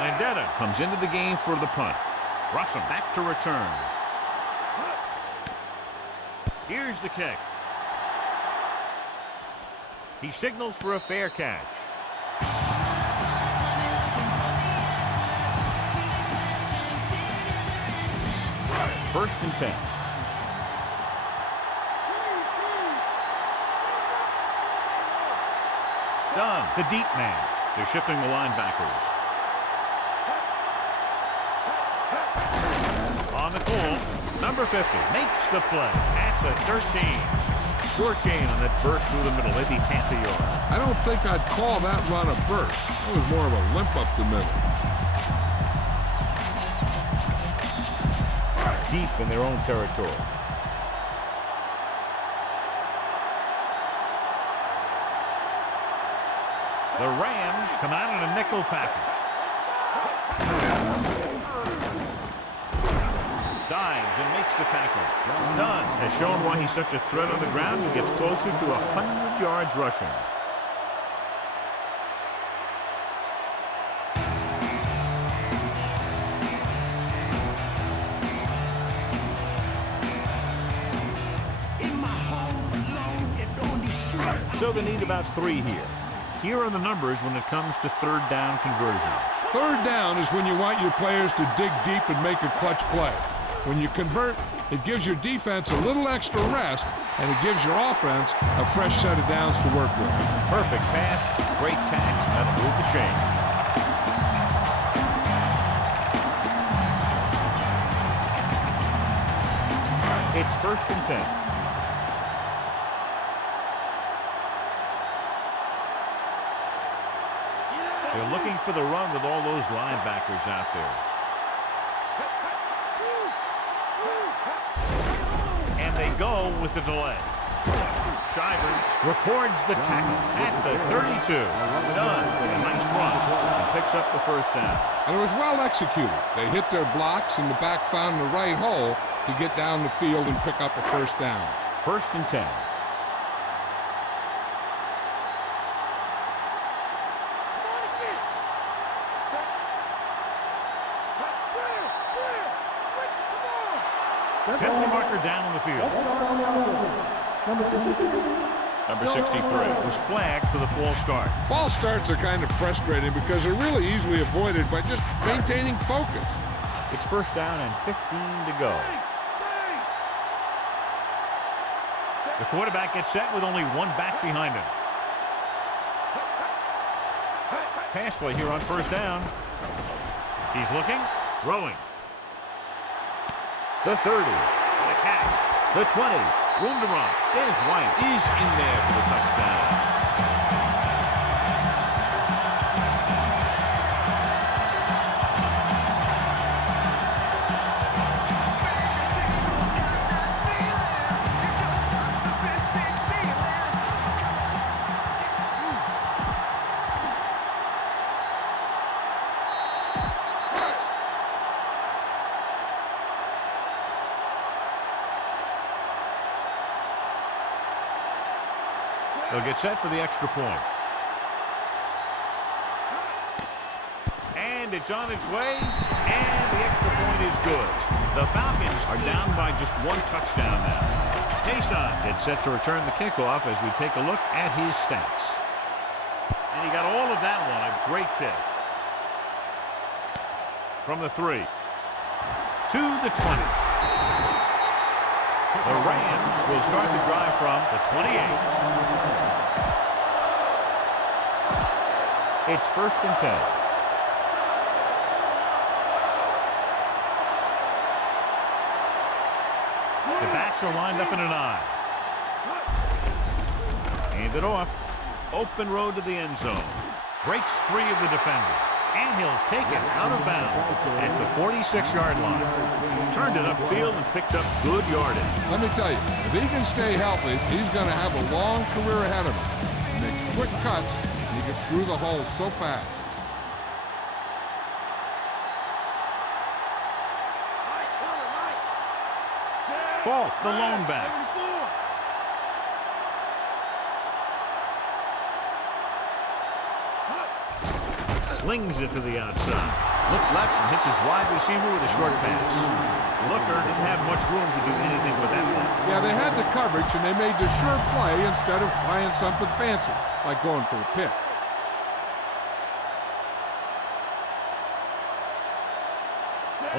Landeta comes into the game for the punt. Russell back to return. Here's the kick. He signals for a fair catch. First and 10. Done. The deep man. They're shifting the linebackers. On the call, number 50 makes the play at the 13. Short gain on that burst through the middle, maybe half a yard. I don't think I'd call that run a burst. It was more of a limp up the middle. Deep in their own territory. The Rams come out in a nickel package. Dives and makes the tackle. Dunn has shown why he's such a threat on the ground. He gets closer to 100 yards rushing. So they need about 3 here. Here are the numbers when it comes to third down conversions. Third down is when you want your players to dig deep and make a clutch play. When you convert, it gives your defense a little extra rest, and it gives your offense a fresh set of downs to work with. Perfect pass, great catch, that'll move the chains. It's first and 10. They're looking for the run with all those linebackers out there. And they go with the delay. Shivers records the tackle at the 32. Dunn with a nice run and picks up the first down. And it was well executed. They hit their blocks, and the back found the right hole to get down the field and pick up a first down. First and 10. Penalty marker down on the field. Number 63 was flagged for the false start. False starts are kind of frustrating because they're really easily avoided by just maintaining focus. It's first down and 15 to go. The quarterback gets set with only one back behind him. Pass play here on first down. He's looking, throwing. The 30, the catch, the 20, room to run. Des White is in there for the touchdown. They'll get set for the extra point. And it's on its way, and the extra point is good. The Falcons are down by just one touchdown now. Jason gets set to return the kickoff as we take a look at his stats. And he got all of that one, a great kick. From the 3 to the 20. The Rams will start the drive from the 28. It's first and 10. backs are lined up in an I. Hand it off. Open road to the end zone. Breaks free of the defender. And he'll take it out of bounds at the 46-yard line. Turned it upfield and picked up good yardage. Let me tell you, if he can stay healthy, he's going to have a long career ahead of him. He makes quick cuts, and he gets through the holes so fast. Falk, the lone back. Slings it to the outside. Look left and hits his wide receiver with a short pass. Looker didn't have much room to do anything with that one. Yeah, they had the coverage, and they made the sure play instead of trying something fancy, like going for a pick.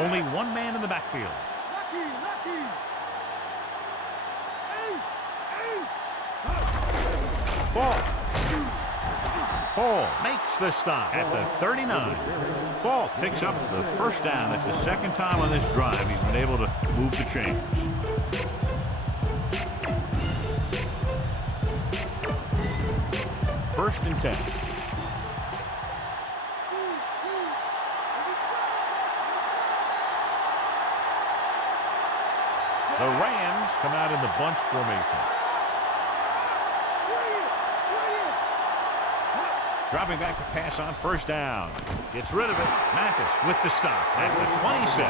Only one man in the backfield. Falk. Hall makes the stop at the 39. Falk picks up the first down. That's the second time on this drive he's been able to move the chains. First and 10. The Rams come out in the bunch formation. Dropping back to pass on first down. Gets rid of it. Mathis with the stop at the 26.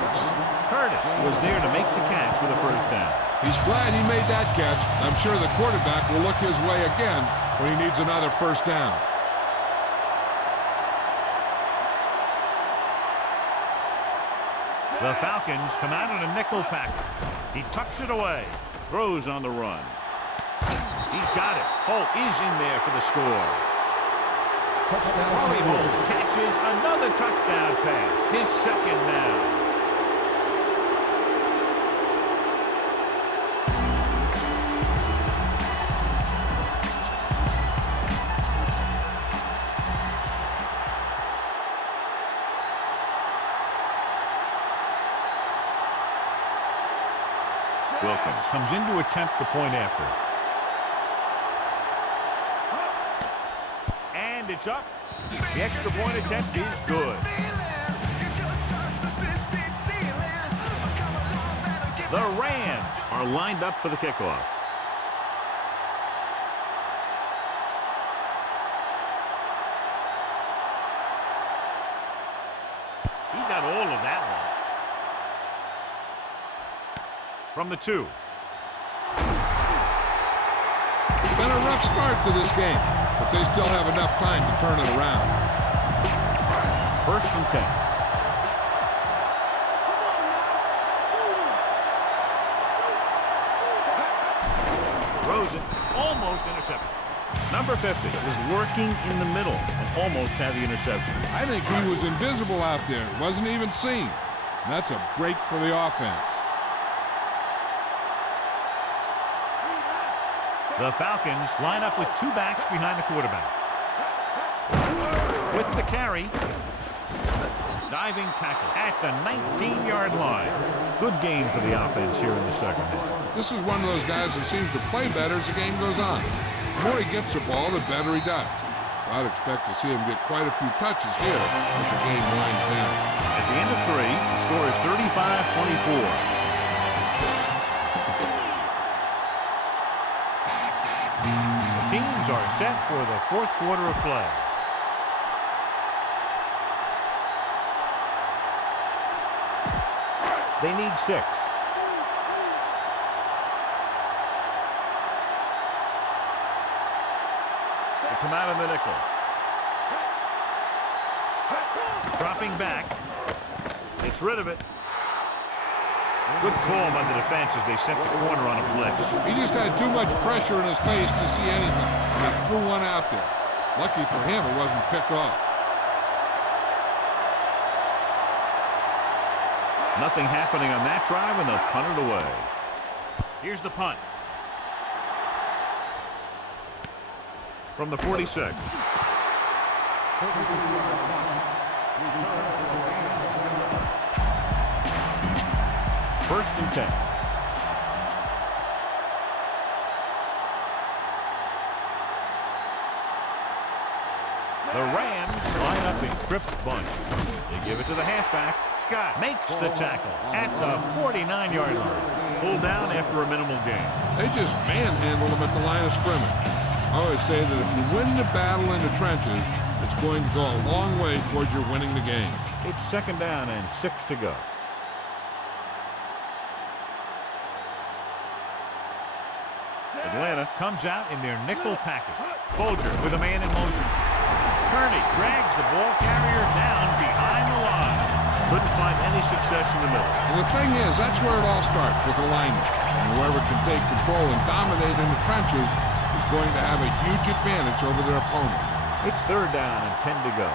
Curtis was there to make the catch with a first down. He's glad he made that catch. I'm sure the quarterback will look his way again when he needs another first down. The Falcons come out in a nickel package. He tucks it away. Throws on the run. He's got it. Holt is in there for the score. Corey Holt catches another touchdown pass. His second now. Wilkins comes in to attempt the point after. And it's up. The extra point attempt is good. The Rams are lined up for the kickoff. He got all of that one. From the 2. It's been a rough start to this game, but they still have enough time to turn it around. First and 10. Throws it, almost intercepted. Number 50 was working in the middle and almost had the interception. I think he was invisible out there. Wasn't even seen. And that's a break for the offense. The Falcons line up with 2 backs behind the quarterback. With the carry. Diving tackle at the 19-yard line. Good game for the offense here in the second half. This is one of those guys that seems to play better as the game goes on. The more he gets the ball, the better he does. So I'd expect to see him get quite a few touches here as the game winds down. At the end of 3, the score is 35-24. Teams are set for the fourth quarter of play. They need 6. They come out in the nickel. Dropping back. Gets rid of it. Good call by the defense as they sent the corner on a blitz. He just had too much pressure in his face to see anything. He threw one out there. Lucky for him, it wasn't picked off. Nothing happening on that drive, and they'll punt it away. Here's the punt. From the 46. First and 10. The Rams line up in Tripp's bunch. They give it to the halfback. Scott makes the tackle at the 49-yard line. Pulled down after a minimal gain. They just manhandle them at the line of scrimmage. I always say that if you win the battle in the trenches, it's going to go a long way towards your winning the game. It's 2nd down and 6 to go. Atlanta comes out in their nickel package. Folger with a man in motion. Kearney drags the ball carrier down behind the line. Couldn't find any success in the middle. And the thing is, that's where it all starts, with alignment. And whoever can take control and dominate in the trenches is going to have a huge advantage over their opponent. It's 3rd down and 10 to go.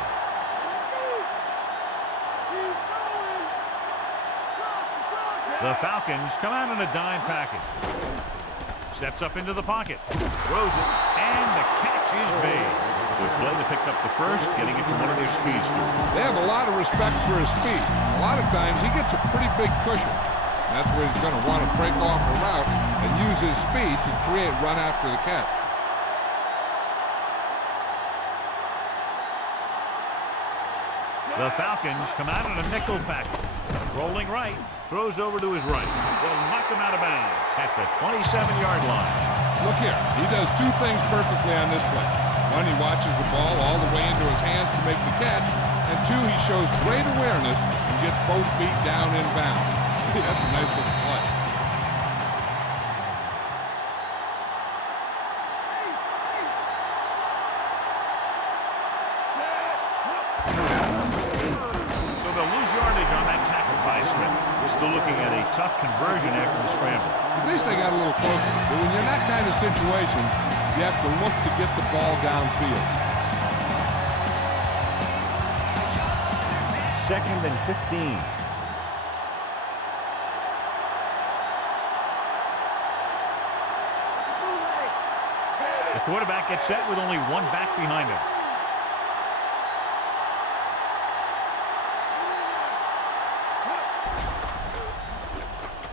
The Falcons come out in a dime package. Steps up into the pocket. Throws it, and the catch is made. Good play to pick up the first, getting it to one of their speedsters. They have a lot of respect for his speed. A lot of times he gets a pretty big cushion. That's where he's going to want to break off a route and use his speed to create run after the catch. The Falcons come out in a nickel package. Rolling right, throws over to his right. Will knock him out of bounds at the 27-yard line. Look here, he does 2 things perfectly on this play. 1, he watches the ball all the way into his hands to make the catch, and 2, he shows great awareness and gets both feet down in bounds. That's a nice little play. So they'll lose yardage on that tackle by Smith. Still looking at a tough conversion after the scramble. At least they got a little closer. But when you're in that kind of situation, you have to look to get the ball downfield. 2nd and 15. The quarterback gets set with only one back behind him.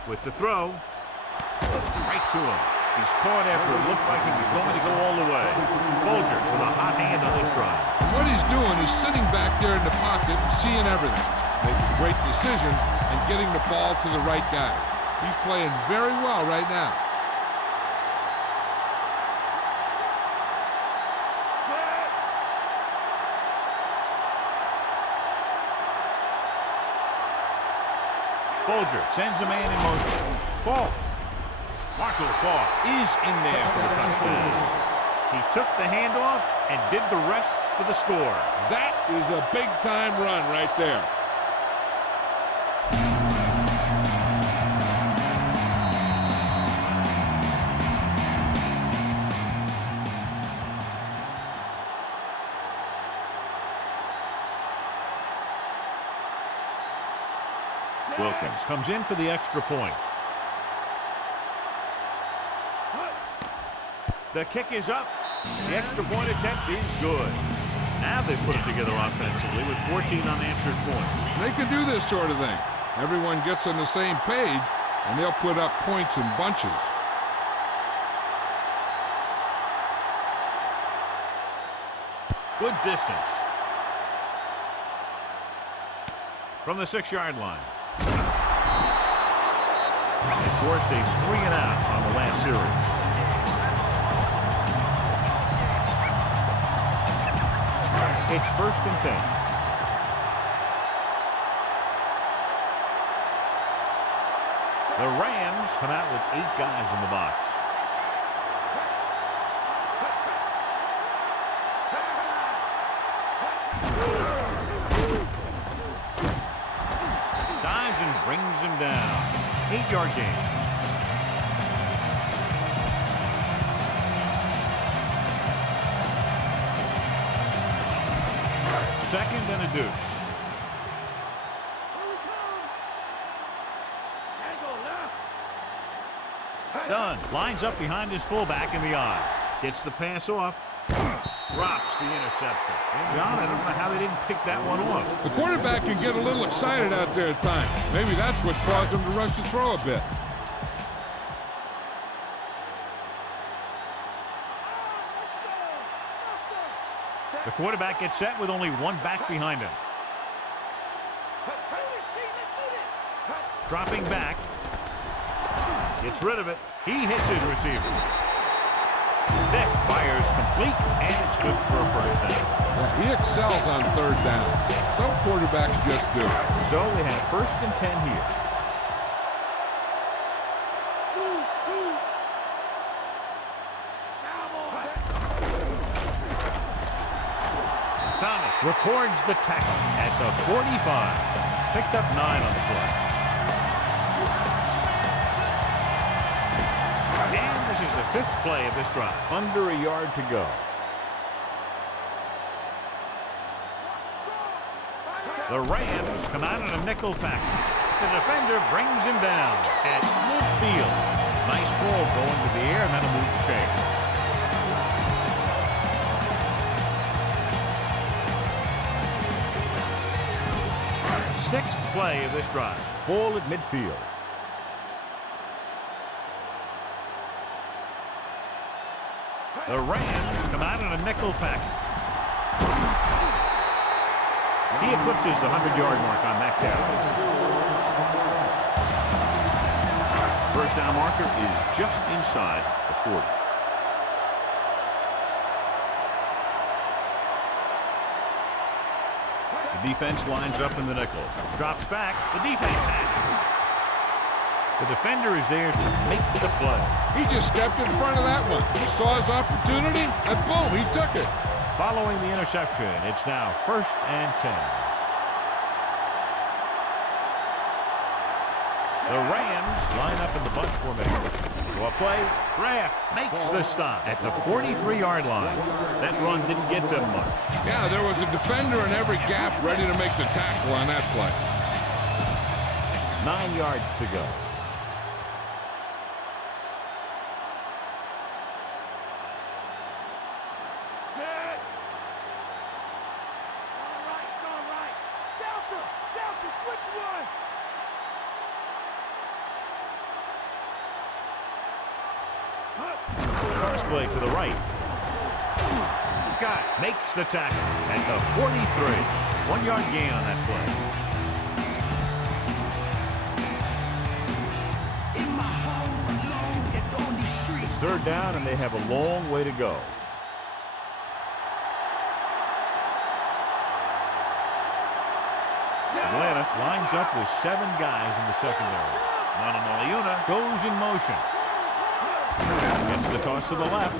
With the throw, right to him. He's caught after it looked like he was going to go all the way. Folger with a hot hand on this drive. What he's doing is sitting back there in the pocket and seeing everything, making great decisions and getting the ball to the right guy. He's playing very well right now. Folger sends a man in motion. Falk. Marshall Falk is in there for the touchdown. He took the handoff and did the rest for the score. That is a big-time run right there. Wilkins comes in for the extra point. The kick is up. The extra point attempt is good. Now they've put it together offensively with 14 unanswered points. They can do this sort of thing. Everyone gets on the same page, and they'll put up points in bunches. Good distance. From the 6-yard line. They forced a 3-and-out on the last series. It's 1st and 10. The Rams come out with 8 guys in the box. Dives and brings him down. 8-yard gain. Second and a deuce. Dunn lines up behind his fullback in the eye. Gets the pass off. Drops the interception. And John, I don't know how they didn't pick that one off. The quarterback can get a little excited out there at times. Maybe that's what caused him to rush the throw a bit. The quarterback gets set with only one back behind him. Dropping back. Gets rid of it. He hits his receiver. Vick fires complete, and it's good for a first down. Yeah, he excels on third down. Some quarterbacks just do. So we have 1st and 10 here. Thomas records the tackle at the 45. Picked up 9 on the play. And this is the 5th play of this drive. Under a yard to go. The Rams come out in a nickel package. The defender brings him down at midfield. Nice ball going to the air, and that'll move the chains. 6th play of this drive. Ball at midfield. The Rams come out in a nickel package. He eclipses the 100-yard mark on that carry. First down marker is just inside the 40. The defense lines up in the nickel. Drops back. The defense has it. The defender is there to make the play. He just stepped in front of that one. He saw his opportunity, and boom, he took it. Following the interception, it's now 1st and 10. The Rams line up in the bunch formation. So a play, Kraft makes the stop at the 43-yard line. That run didn't get them much. Yeah, there was a defender in every gap ready to make the tackle on that play. 9 yards to go. Play to the right. Scott makes the tackle at the 43. 1-yard gain on that play. It's 3rd down, and they have a long way to go. Atlanta lines up with 7 guys in the secondary. Manamaliuna goes in motion. Gets the toss to the left.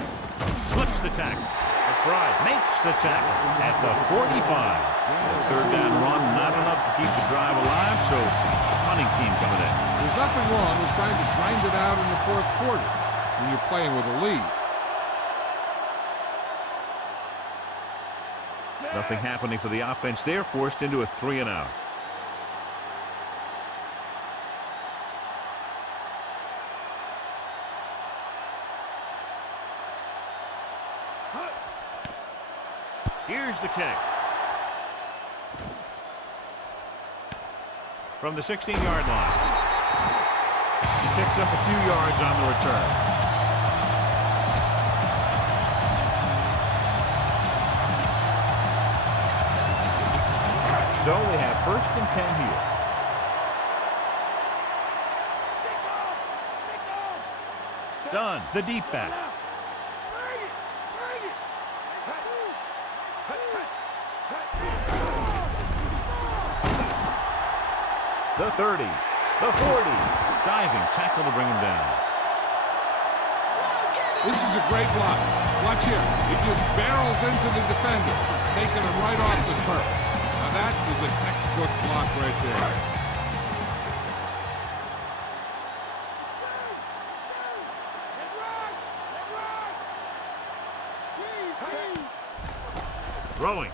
Slips the tackle. McBride makes the tackle at the 45. The 3rd down run, not enough to keep the drive alive, so punting team coming in. There's nothing wrong with trying to grind it out in the 4th quarter when you're playing with a lead. Nothing happening for the offense. They're forced into a 3-and-out. Here's the kick. From the 16-yard line. He picks up a few yards on the return. So we have 1st and 10 here. Done. The deep back. The 30, the 40, diving tackle to bring him down. This is a great block. Watch here. He just barrels into the defender, taking him right off the turf. Now that is a textbook block right there. Throwing.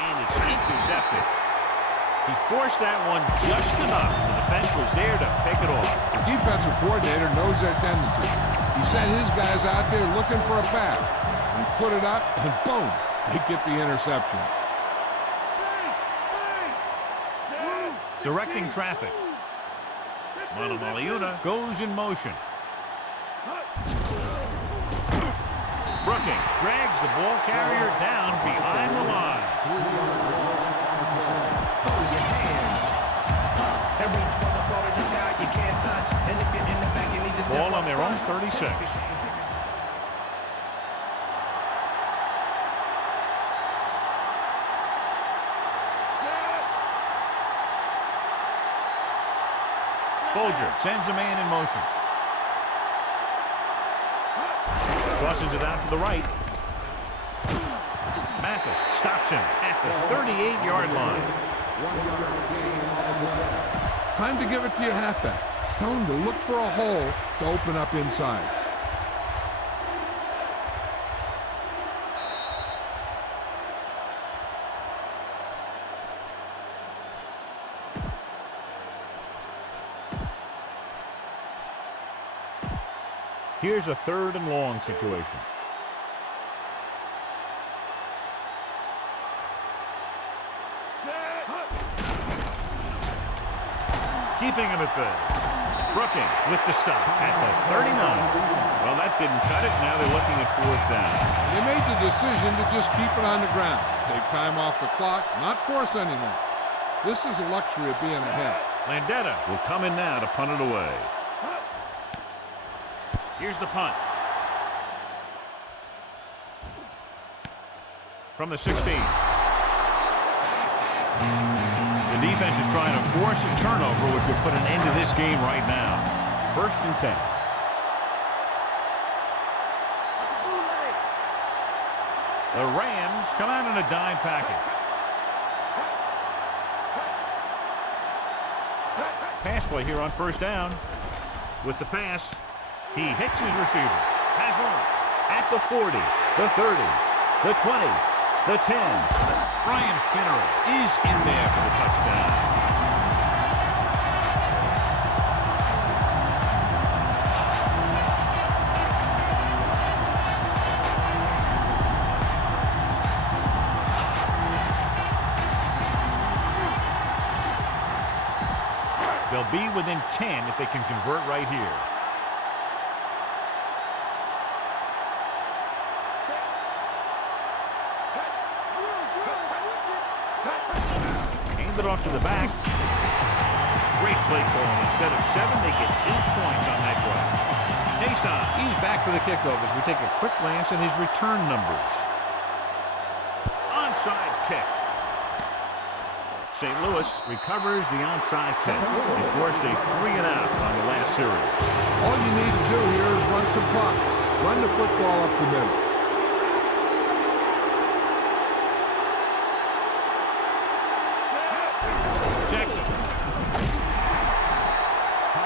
And it's intercepted. He forced that one just enough. The defense was there to pick it off. The defensive coordinator knows their tendency. He sent his guys out there looking for a pass. He put it up, and boom, they get the interception. Directing traffic. Manamaliuna goes in motion. Brooking drags the ball carrier down behind the line. Hold your hands up and reach for the ball in the sky you can't touch. And if you're in the back, you need to step Ball on up their own front. 36. Bolger sends a man in motion. Tosses it out to the right. Mathis stops him at the 38-yard line. Time to give it to your halfback. Tell him to look for a hole to open up inside. Here's a 3rd and long situation. Keeping him at bay. Brooking with the stop at the 39. Well, that didn't cut it. Now they're looking at 4th down. They made the decision to just keep it on the ground. Take time off the clock, not force anything. This is a luxury of being ahead. Landetta will come in now to punt it away. Here's the punt. From the 16. The defense is trying to force a turnover, which would put an end to this game right now. 1st and 10. The Rams come out in a dime package. Pass play here on 1st down. With the pass, he hits his receiver. Has room at the 40, the 30, the 20, the 10. Brian Finneran is in there for the touchdown. They'll be within 10 if they can convert right here. It off to the back. Great play call. Instead of 7, they get 8 points on that drive. Nason, he's back for the kickoff as we take a quick glance at his return numbers. Onside kick. St. Louis recovers the onside kick. They forced a 3-and-out on the last series. All you need to do here is run some clock. Run the football up the middle.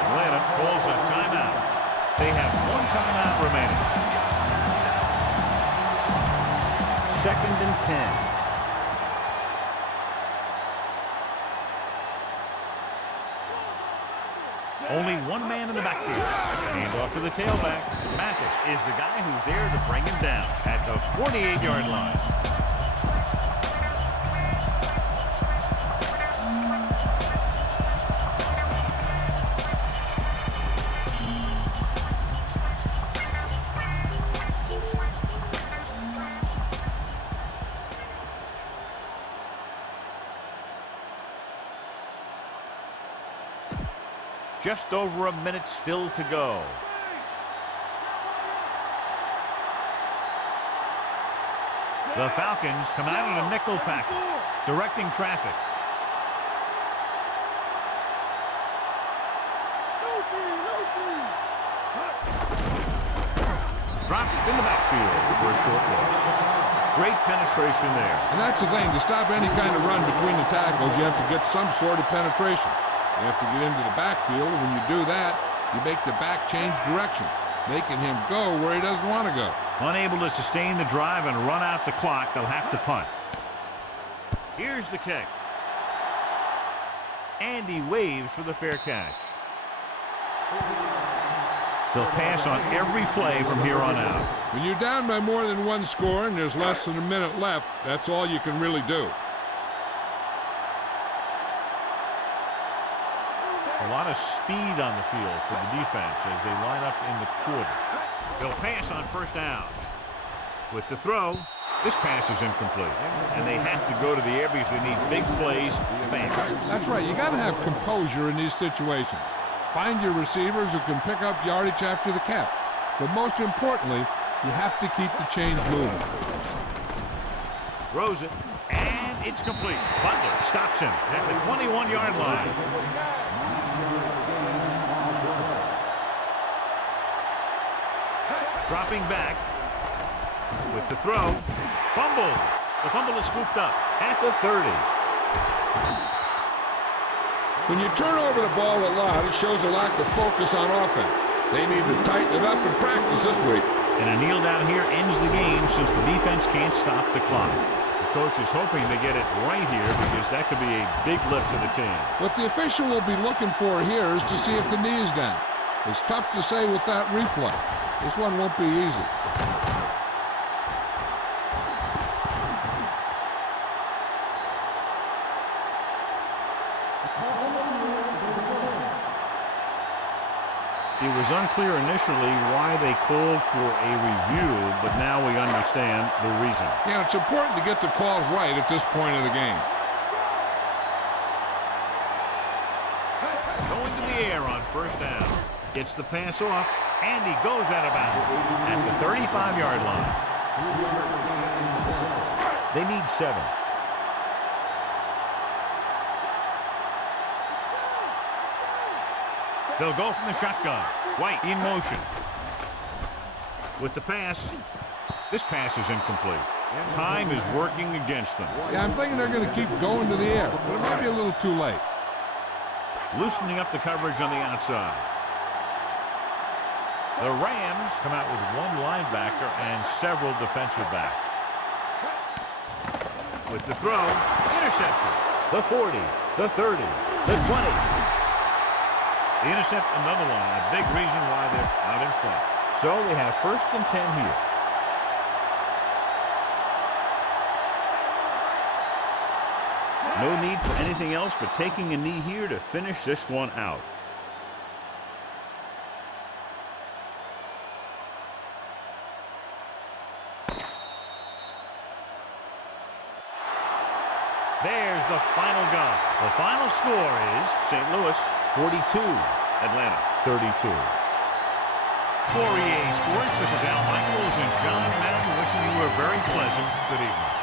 Atlanta calls a timeout. They have 1 timeout remaining. 2nd and 10. Only 1 man in the backfield. Hand off to the tailback. Mathis is the guy who's there to bring him down at the 48-yard line. Just over a minute still to go. The Falcons come out in a nickel package, directing traffic. Dropped in the backfield for a short loss. Great penetration there. And that's the thing. To stop any kind of run between the tackles, you have to get some sort of penetration. You have to get into the backfield, and when you do that, you make the back change direction, making him go where he doesn't want to go. Unable to sustain the drive and run out the clock, they'll have to punt. Here's the kick. And he waves for the fair catch. They'll pass on every play from here on out. When you're down by more than 1 score and there's less than a minute left, that's all you can really do. A lot of speed on the field for the defense as they line up in the quarter. They'll pass on 1st down. With the throw, this pass is incomplete. And they have to go to the air because they need big plays fast. That's right. You got to have composure in these situations. Find your receivers who can pick up yardage after the catch. But most importantly, you have to keep the chains moving. Throws it, and it's complete. Butler stops him at the 21-yard line. Dropping back with the throw. Fumble. The fumble is scooped up at the 30. When you turn over the ball a lot, it shows a lack of focus on offense. They need to tighten it up in practice this week. And a kneel down here ends the game since the defense can't stop the clock. The coach is hoping to get it right here because that could be a big lift to the team. What the official will be looking for here is to see if the knee is down. It's tough to say with that replay. This one won't be easy. It was unclear initially why they called for a review, but now we understand the reason. Yeah, it's important to get the calls right at this point of the game. Going to the air on first down. Gets the pass off, and he goes out of bounds at the 35-yard line. They need 7. They'll go from the shotgun. White in motion. With the pass. This pass is incomplete. Time is working against them. Yeah, I'm thinking they're going to keep going to the air, but it might be a little too late. Loosening up the coverage on the outside. The Rams come out with 1 linebacker and several defensive backs. With the throw, interception. The 40, the 30, the 20. They intercept another one, and a big reason why they're out in front. So they have 1st and 10 here. No need for anything else but taking a knee here to finish this one out. There's the final gun. The final score is St. Louis 42, Atlanta 32. For EA Sports, this is Al Michaels and John Madden wishing you a very pleasant good evening.